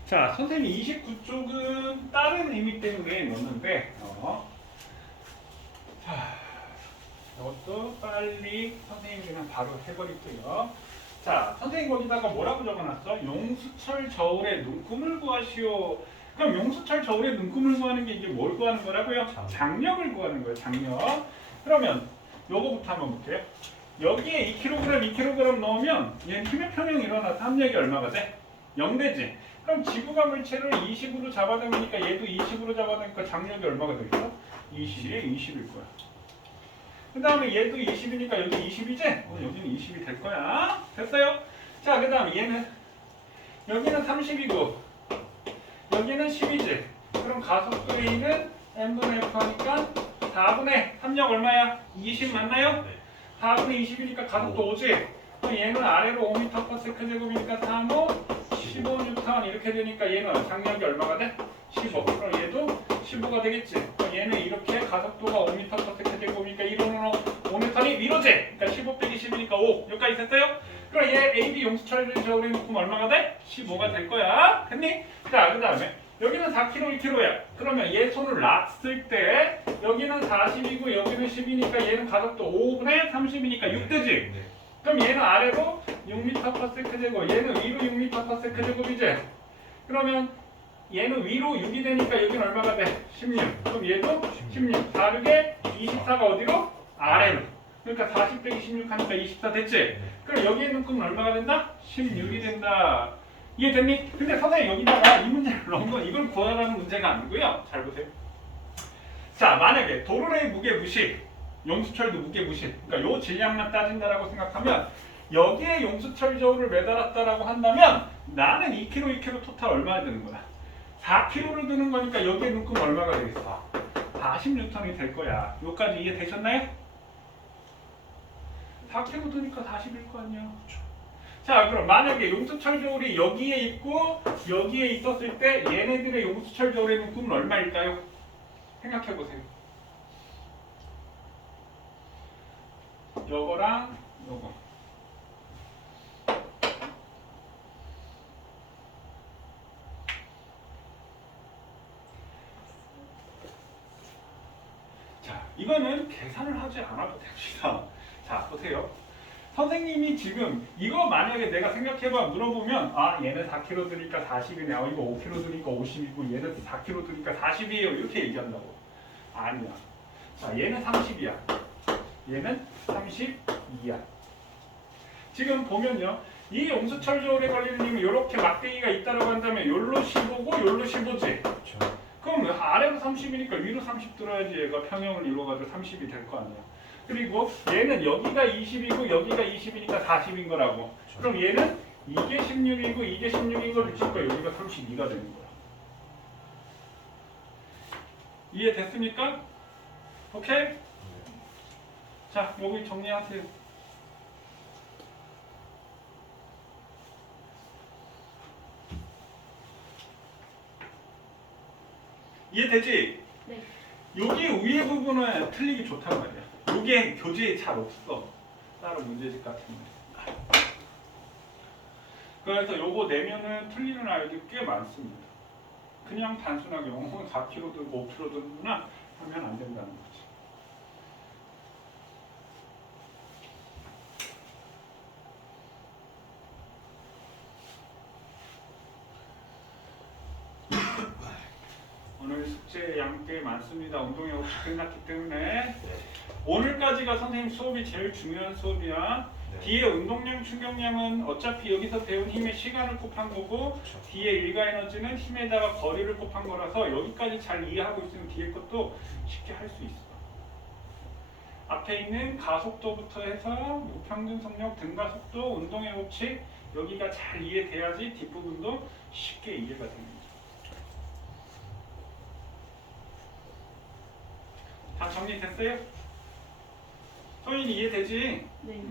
자, 선생님 29쪽은 다른 의미 때문에 넣었는데 자, 이것도 빨리 선생님이 그냥 바로 해버릴게요. 자, 선생님 거기다가 뭐라고 적어놨어? 용수철 저울의 눈금을 구하시오. 그럼 용수철 저울의 눈금을 구하는 게 이게 뭘 구하는 거라고요? 장력을 구하는 거예요. 장력. 그러면 요거부터 한번 볼게요. 여기에 2kg 넣으면 얘는 힘의 평형이 일어나서 합력이 얼마가 돼? 0되지. 그럼 지구가 물체를 20으로 잡아당기니까 얘도 20으로 잡아당기니까 장력이 얼마가 되겠어? 20에 20일 거야. 그 다음에 얘도 20이니까 여기 20이지? 여기는 20이 될 거야. 됐어요? 자, 그 다음에 얘는 여기는 30이고 여기는 10이지. 그럼 가속도 A는 M분의 F 하니까 4분의 합력 얼마야? 20 맞나요? 네. 4분의 20이니까 가속도 5지? 그럼 얘는 아래로 5m/s 제곱이니까 3, 5, 15N 이렇게 되니까 얘는 장력이 얼마가 돼? 15. 그럼 얘도 15가 되겠지. 그럼 얘는 이렇게 가속도가 5m/s 제곱이니까 1호는 5N이 위로지. 그러니까 15 빼기 10이니까 5. 여기까지 됐어요? 그럼 얘 AB 용수철을 저울에 놓으면 얼마가 돼? 15가 될 거야. 됐니? 자, 그 다음에 여기는 4kg, 1kg야. 그러면 얘 손을 놨을 때 여기는 40이고 여기는 10이니까 얘는 가속도 5분의 30이니까 6 되지. 네. 그럼 얘는 아래로 6m/s 제곱, 얘는 위로 6m/s 제곱이지. 그러면 얘는 위로 6이 되니까 여기는 얼마가 돼? 16. 그럼 얘도 16. 다르게 24가 어디로? 아래로. 그러니까 40 빼기 16 하니까 24 됐지? 그럼 여기에 눈금은 얼마가 된다? 16이 된다. 이해됐니? 근데 선생님 여기다가 이 문제를 넣은 건 이걸 구하라는 문제가 아니고요. 잘 보세요. 자, 만약에 도르래의 무게 무시, 용수철도 무게 무시. 그러니까 요 질량만 따진다라고 생각하면 여기에 용수철 저울을 매달았다라고 한다면 나는 2kg, 2kg 토탈 얼마나 드는 거야? 4kg를 드는 거니까 여기에 묶으면 얼마가 되겠어? 40N이 될 거야. 요까지 이해되셨나요? 4kg 드니까 40일 거 아니야. 자, 그럼 만약에 용수철 저울이 여기에 있고 여기에 있었을 때 얘네들의 용수철 저울의 묶음은 얼마일까요? 생각해 보세요. 요거랑 요거. 자, 이거는 계산을 하지 않아도 됩니다. 자, 보세요. 선생님이 지금 이거 만약에 내가 생각해봐 물어보면 아 얘는 4kg 드니까 40이네 이거 5kg 드니까 50이고 얘는 4kg 드니까 40이에요 이렇게 얘기한다고. 아니야. 자, 얘는 30이야. 얘는 32야. 지금 보면요. 이 용수철 저울에 걸리는 힘은 이렇게 막대기가 있다고 한다면 요로 15고 요로 15지. 그렇죠. 그럼 아래로 30이니까 위로 30 들어야지 얘가 평형을 이루어가지고 30이 될 거 아니야. 그리고 얘는 여기가 20이고 여기가 20이니까 40인 거라고. 그럼 얘는 이게 16이고 이게 16인 걸 붙이니까 여기가 32가 되는 거야. 이해됐습니까? 오케이? 자, 여기 정리하세요. 이해되지? 네. 여기 위에 부분은 틀리기 좋단 말이야. 여기에 교재에 잘 없어. 따로 문제집 같은 거. 그래서 요거 내면은 틀리는 아이들이 꽤 많습니다. 그냥 단순하게 4kg 들고 5kg 들구나 하면 안 된다는 거지. 오늘 숙제 양 꽤 많습니다. 운동이 없이 끝났기 때문에 오늘까지가 선생님 수업이 제일 중요한 수업이야. 네. 뒤에 운동량, 충격량은 어차피 여기서 배운 힘의 시간을 곱한 거고 그렇죠. 뒤에 일가 에너지는 힘에다가 거리를 곱한 거라서 여기까지 잘 이해하고 있으면 뒤에 것도 쉽게 할 수 있어. 앞에 있는 가속도부터 해서 무평균 속력, 등가속도, 운동의 법칙 여기가 잘 이해돼야지 뒷부분도 쉽게 이해가 됩니다. 다 정리됐어요? 소인이 이해되지? 네.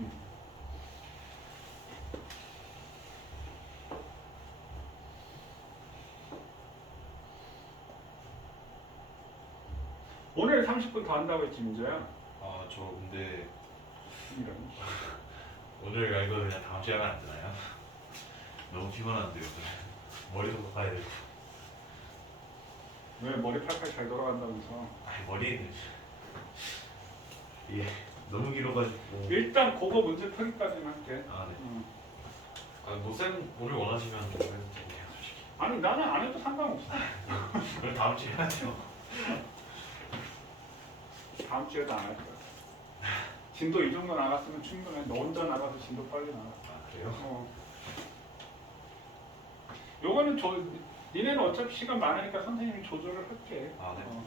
오늘 30분 더 한다고 했지 민조야. 아, 저 근데 이런. 오늘 말고 그냥 다음 주에 하면 안 되나요? 너무 피곤한데요. 머리도 볶아야 되고. 왜 머리 팔팔 잘 돌아간다면서. 아니, 머리는 이게 너무 길어가지고. 일단 그거 문제 풀이까지는 할게. 아, 네. 응. 아, 뭐쌤 오늘 원하시면 좀 해도 돼요, 솔직히. 아니 나는 안 해도 상관없어. 그럼 다음 주에 해야죠. 다음 주에도 안 할 거야. 진도 이 정도 나갔으면 충분해. 너 혼자 나가서 진도 빨리 나가. 아, 그래요? 어. 요거는 니네는 어차피 시간 많으니까 선생님이 조절을 할게. 아, 네. 어.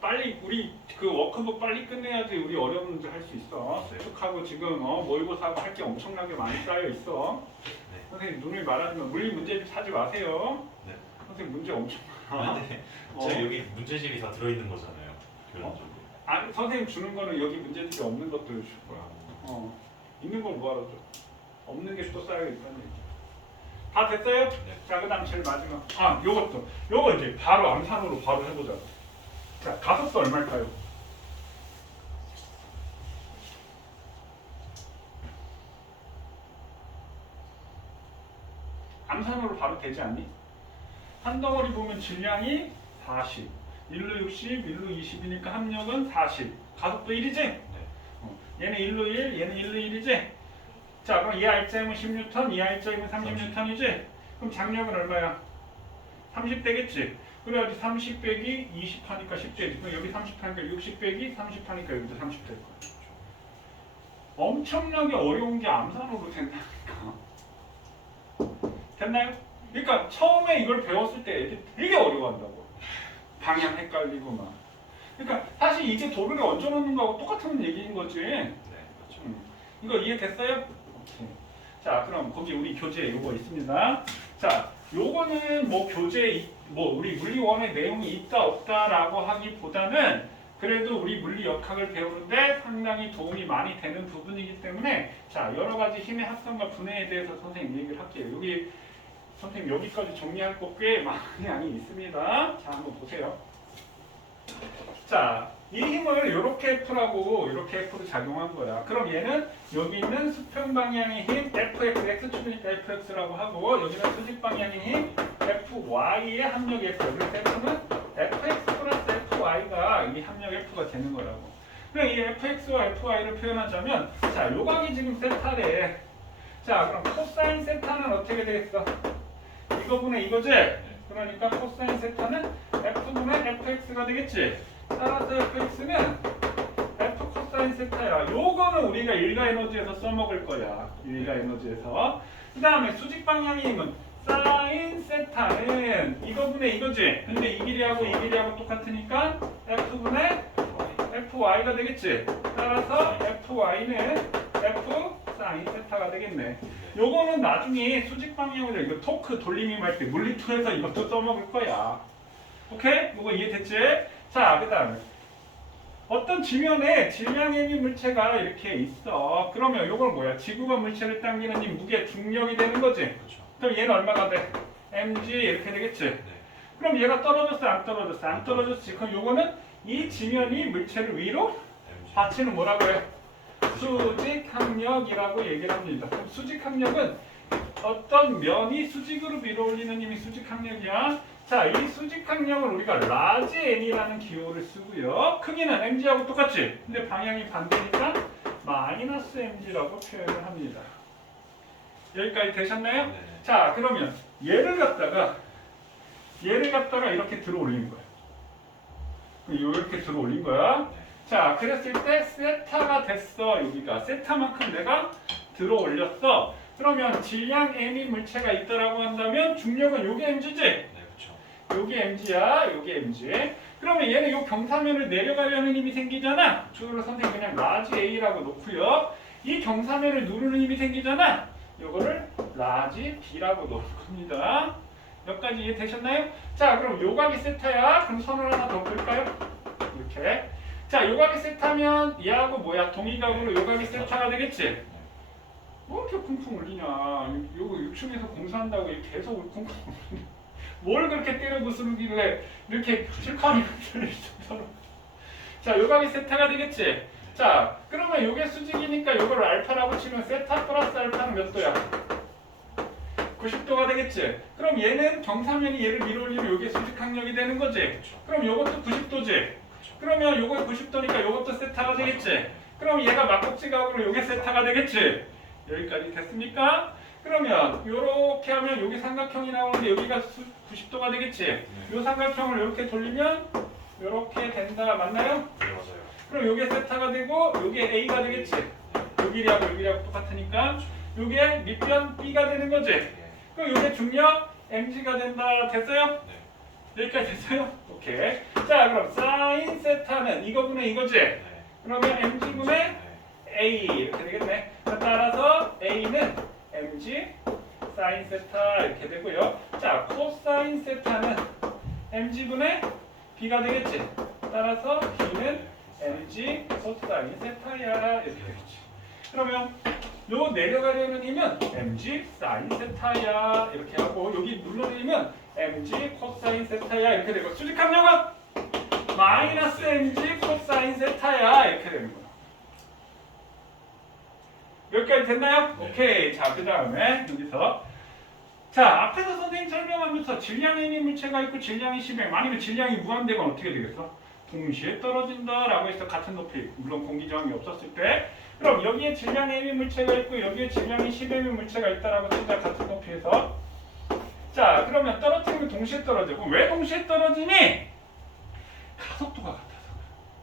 빨리 우리 그 워크북 빨리 끝내야지 우리 어려운 문제 할 수 있어. 네. 수축하고 지금 모의고사하고 할 게 엄청나게 많이 쌓여 있어. 네. 선생님 눈을 말하시면 물리 문제집 사지 마세요. 네. 선생님 문제 엄청 아, 많아. 네. 어. 제가 여기 문제집이 다 들어있는 거잖아요. 교련적으로. 아니 선생님 주는 거는 여기 문제집이 없는 것들을 줄 거야. 어. 있는 걸 뭐하러 줘? 없는 게 또 쌓여 있다는 얘기. 다 됐어요? 네. 자 그다음 제일 마지막. 아 요것도. 요거 이제 바로 암산으로 바로 해보자. 자 가속도 얼마일까요? 암산으로 바로 되지 않니? 한 덩어리 보면 질량이 40, 1로 60, 1로 20이니까 합력은 40. 가속도 1이지? 네. 얘는 1로 1, 얘는 1로 1이지? 자 그럼 이 RCM은 10N, 이 RCM은 30N이지? 그럼 장력은 얼마야? 30 되겠지? 그래야지 30 빼기 20 하니까 10 되지. 그럼 여기 30 하니까 60 빼기 30 하니까 여기도 30 될 거야. 엄청나게 어려운 게 암산으로 된다니까. 됐나요? 그러니까 처음에 이걸 배웠을 때 애들이 되게 어려워한다고. 방향 헷갈리고 막. 그러니까 사실 이게 도르를 얹어놓는 거하고 똑같은 얘기인 거지. 네, 그렇죠. 이거 이해됐어요? 오케이. 자, 그럼 거기 우리 교재 요거 있습니다. 자, 요거는 뭐 교재 뭐 우리 물리원의 내용이 있다 없다라고 하기보다는 그래도 우리 물리 역학을 배우는데 상당히 도움이 많이 되는 부분이기 때문에 자, 여러 가지 힘의 합성과 분해에 대해서 선생님 얘기를 할게요. 여기 선생님 여기까지 정리할 거 꽤 많이 있습니다. 자, 한번 보세요. 자, 이 힘을 이렇게 F라고 이렇게 F로 작용한 거야. 그럼 얘는 여기 있는 수평 방향의 힘 Fx, X축이니까 Fx라고 하고 여기는 수직 방향의 힘 Fy의 합력 F. 그래서 F는 Fx 플러스 Fy가 이 합력 F가 되는 거라고. 그럼 이 Fx와 Fy를 표현하자면 자, 요각이 지금 세타래. 자, 그럼 코사인 세타는 어떻게 되겠어? 이거분의 이거지? 그러니까 코사인 세타는 F분의 Fx가 되겠지? 따라서 fx는 f 코사인 세타야. 요거는 우리가 일가 에너지에서 써먹을 거야. 일가 에너지에서. 그 다음에 수직 방향의 힘은 사인 세타는 이거분의 이거지. 근데 이 길이하고 이 길이하고 똑같으니까 f분의 fy가 되겠지. 따라서 fy는 f 사인 세타가 되겠네. 요거는 나중에 수직 방향으로 이거 토크 돌림힘 할 때 물리투에서 이것도 써먹을 거야. 오케이? 이거 이해됐지? 자, 그 다음에 어떤 지면에 질량의 힘 물체가 이렇게 있어. 그러면 이걸 뭐야? 지구가 물체를 당기는 이 무게 중력이 되는 거지. 그렇죠. 그럼 얘는 얼마가 돼? mg 이렇게 되겠지. 네. 그럼 얘가 떨어졌어? 안 떨어졌어? 안 떨어졌지. 그럼 요거는 이 지면이 물체를 위로 받치는 뭐라고 해? 수직항력이라고 얘기를 합니다. 그럼 수직항력은 어떤 면이 수직으로 밀어올리는 힘이 수직항력이야. 자, 이 수직항력을 우리가 라지 n이라는 기호를 쓰고요. 크기는 mg하고 똑같지? 근데 방향이 반대니까 마이너스 mg라고 표현을 합니다. 여기까지 되셨나요? 네. 자, 그러면 얘를 갖다가 이렇게 들어 올리는 거야. 이렇게 들어 올린 거야. 네. 자, 그랬을 때 세타가 됐어. 여기가 세타만큼 내가 들어 올렸어. 그러면 질량 m인 물체가 있다라고 한다면 중력은 요게 mg지? 네, 그렇죠. 요게 mg야, 요게 mg. 그러면 얘는 요 경사면을 내려가려는 힘이 생기잖아. 주로 선생님 그냥 라지 a라고 놓고요. 이 경사면을 누르는 힘이 생기잖아. 요거를 라지 b라고 놓을 겁니다. 여기까지 이해되셨나요? 자, 그럼 요각이 세타야. 그럼 선을 하나 더 그을까요? 이렇게. 자, 요각이 세타면 얘하고 뭐야? 동의각으로 요각이 세타가 되겠지? 뭐 이렇게 쿵쿵 울리냐? 요거 6층에서 공사한다고 계속 쿵쿵 울리냐? 뭘 그렇게 때려 부수르길래 이렇게 실컷이 들릴 정도로. 자, 요각이 세타가 되겠지? 자, 그러면 요게 수직이니까 요걸 알파라고 치면 세타 플러스 알파는 몇 도야? 90도가 되겠지? 그럼 얘는 경사면이 얘를 밀어올리면 요게 수직항력이 되는 거지? 그렇죠. 그럼 요것도 90도지? 그렇죠. 그러면 요거 90도니까 요것도 세타가 되겠지? 그럼 얘가 막국지각으로 요게 세타가 되겠지? 여기까지 됐습니까? 그러면 요렇게 하면 여기 삼각형이 나오는데 여기가 90도가 되겠지? 요 삼각형을 이렇게 돌리면 요렇게 된다. 맞나요? 네, 맞아요. 그럼 요게 세타가 되고 요게 a가 되겠지? 요 길이하고 요 길이하고 똑같으니까 요게 밑변 b가 되는 거지? 네. 그럼 요게 중력 mg가 된다. 됐어요? 네. 여기까지 됐어요? 오케이. 자, 그럼 사인 세타는 이거분의 이거지? 네. 그러면 mg분의 네. a 이렇게 되겠네. 따라서 a는 mg 사인 세타 이렇게 되고요. 자, 코사인 세타는 mg분의 b가 되겠지. 따라서 b는 mg 코사인 세타야 이렇게 되겠지. 그러면 요 내려가려는 힘은 mg 사인 세타야 이렇게 하고 여기 눌러내리면 mg 코사인 세타야 이렇게 되고 수직항력은 마이너스 mg 코사인 세타야 이렇게 되는 거야. 여기까지 됐나요? 네. 오케이. 자, 그 다음에 여기서 자, 앞에서 선생님 설명하면서 질량의 힘 물체가 있고 질량이 10m 아니면 질량이 무한대건 어떻게 되겠어? 동시에 떨어진다라고 해서 같은 높이, 물론 공기 저항이 없었을 때. 그럼 여기에 질량의 힘 물체가 있고 여기에 질량이 10m의 물체가 있다라고 치자. 같은 높이에서. 자, 그러면 떨어지면 동시에 떨어져. 그럼 왜 동시에 떨어지니? 가속도가 같아서.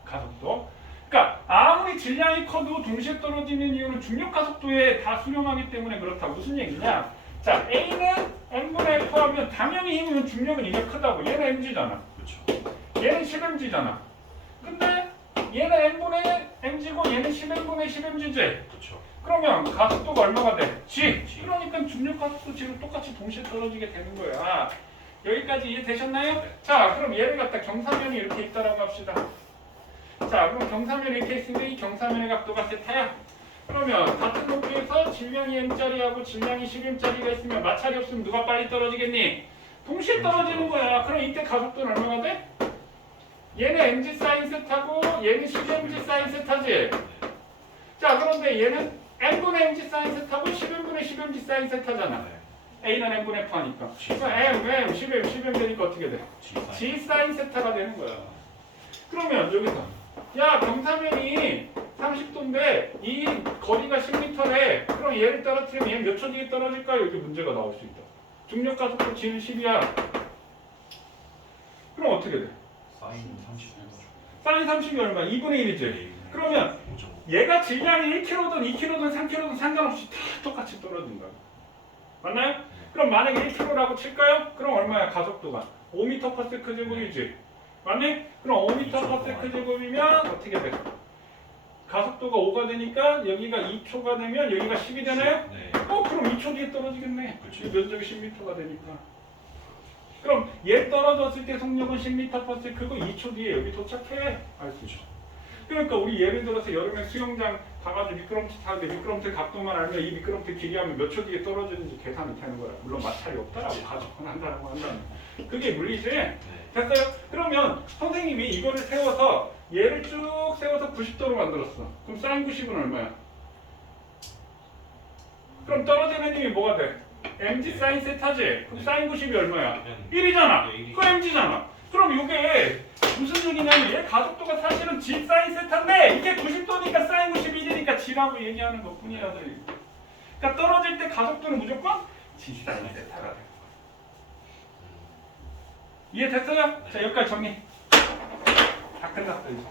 가속도. 그러니까 아무리 질량이 커도 동시에 떨어지는 이유는 중력 가속도에 다 수렴하기 때문에 그렇다. 무슨 얘기냐? 자, A는 n분의 f 하면 당연히 힘은 중력은 이게 크다고. 얘는 mg잖아. 그렇죠. 얘는 10mg잖아. 근데 얘는 n분의 mg고 얘는 10n분의 10mg지. 그렇죠. 그러면 가속도가 얼마가 돼? g. G. 그러니까 중력 가속도 g로 똑같이 동시에 떨어지게 되는 거야. 여기까지 이해되셨나요? 네. 자, 그럼 얘를 갖다 경사면이 이렇게 있다라고 합시다. 자, 그럼 경사면이 이렇게 있으면 이 경사면의 각도가 세타야. 그러면 같은 높이에서 질량이 m짜리하고 질량이 10m짜리가 있으면 마찰이 없으면 누가 빨리 떨어지겠니? 동시에 떨어지는 거야. 그럼 이때 가속도는 얼마가 돼? 얘는 mg 사인 세타고 얘는 10mg 사인 세타지. 자, 그런데 얘는 n분의 mg 사인 세타고 10n분의 10mg 사인 세타잖아. 네. a는 n분의 f 하니까. G 그럼 m, 10m 되니까 어떻게 돼? G 사인. g 사인 세타가 되는 거야. 그러면 여기서 야, 경사면이 30도인데 이 거리가 10m래. 그럼 얘를 떨어뜨리면 얘 몇 초 뒤에 떨어질까요? 이렇게 문제가 나올 수 있다. 중력 가속도 g는 10이야. 그럼 어떻게 돼? 사인 30. 사인 30이 얼마? 2분의 1이지. 그러면 5.5. 얘가 질량이 1kg든 2kg든 3kg든 상관없이 다 똑같이 떨어진다. 맞나요? 그럼 만약에 1kg라고 칠까요? 그럼 얼마야 가속도가? 5m/s 제곱이지. 맞네? 그럼 5m/s 제곱이면 어떻게 돼? 가속도가 5가 되니까 여기가 2초가 되면 여기가 10이 되나요? 네. 그럼 2초 뒤에 떨어지겠네. 그치. 이 면적이 10m가 되니까. 그럼 얘 떨어졌을 때 속력은 10m/s 그거 2초 뒤에 여기 도착해. 알 수 있어. 그러니까 우리 예를 들어서 여름에 수영장 가가지고 미끄럼틀 타는데 미끄럼틀 각도만 알면 이 미끄럼틀 길이 하면 몇 초 뒤에 떨어지는지 계산이 되는 거야. 물론 마찰이 없다라고 가정은 한다고 한다면. 그게 물리지. 네. 됐어요? 그러면 선생님이 이거를 세워서 얘를 쭉 세워서 90도로 만들었어. 그럼 사인 90은 얼마야? 그럼 떨어지는 힘이 뭐가 돼? mg 사인 세타지? 그럼 사인 90이 얼마야? 1이잖아. 그거 mg잖아. 그럼 이게 무슨 얘기냐면 얘 가속도가 사실은 g 사인 세타인데 이게 90도니까 사인 91이니까 g라고 얘기하는 것 뿐이야. 그러니까 떨어질 때 가속도는 무조건 g 사인 세타가 돼. 이해됐어요? 자, 여기까지 정리. 다 끝났어 이제.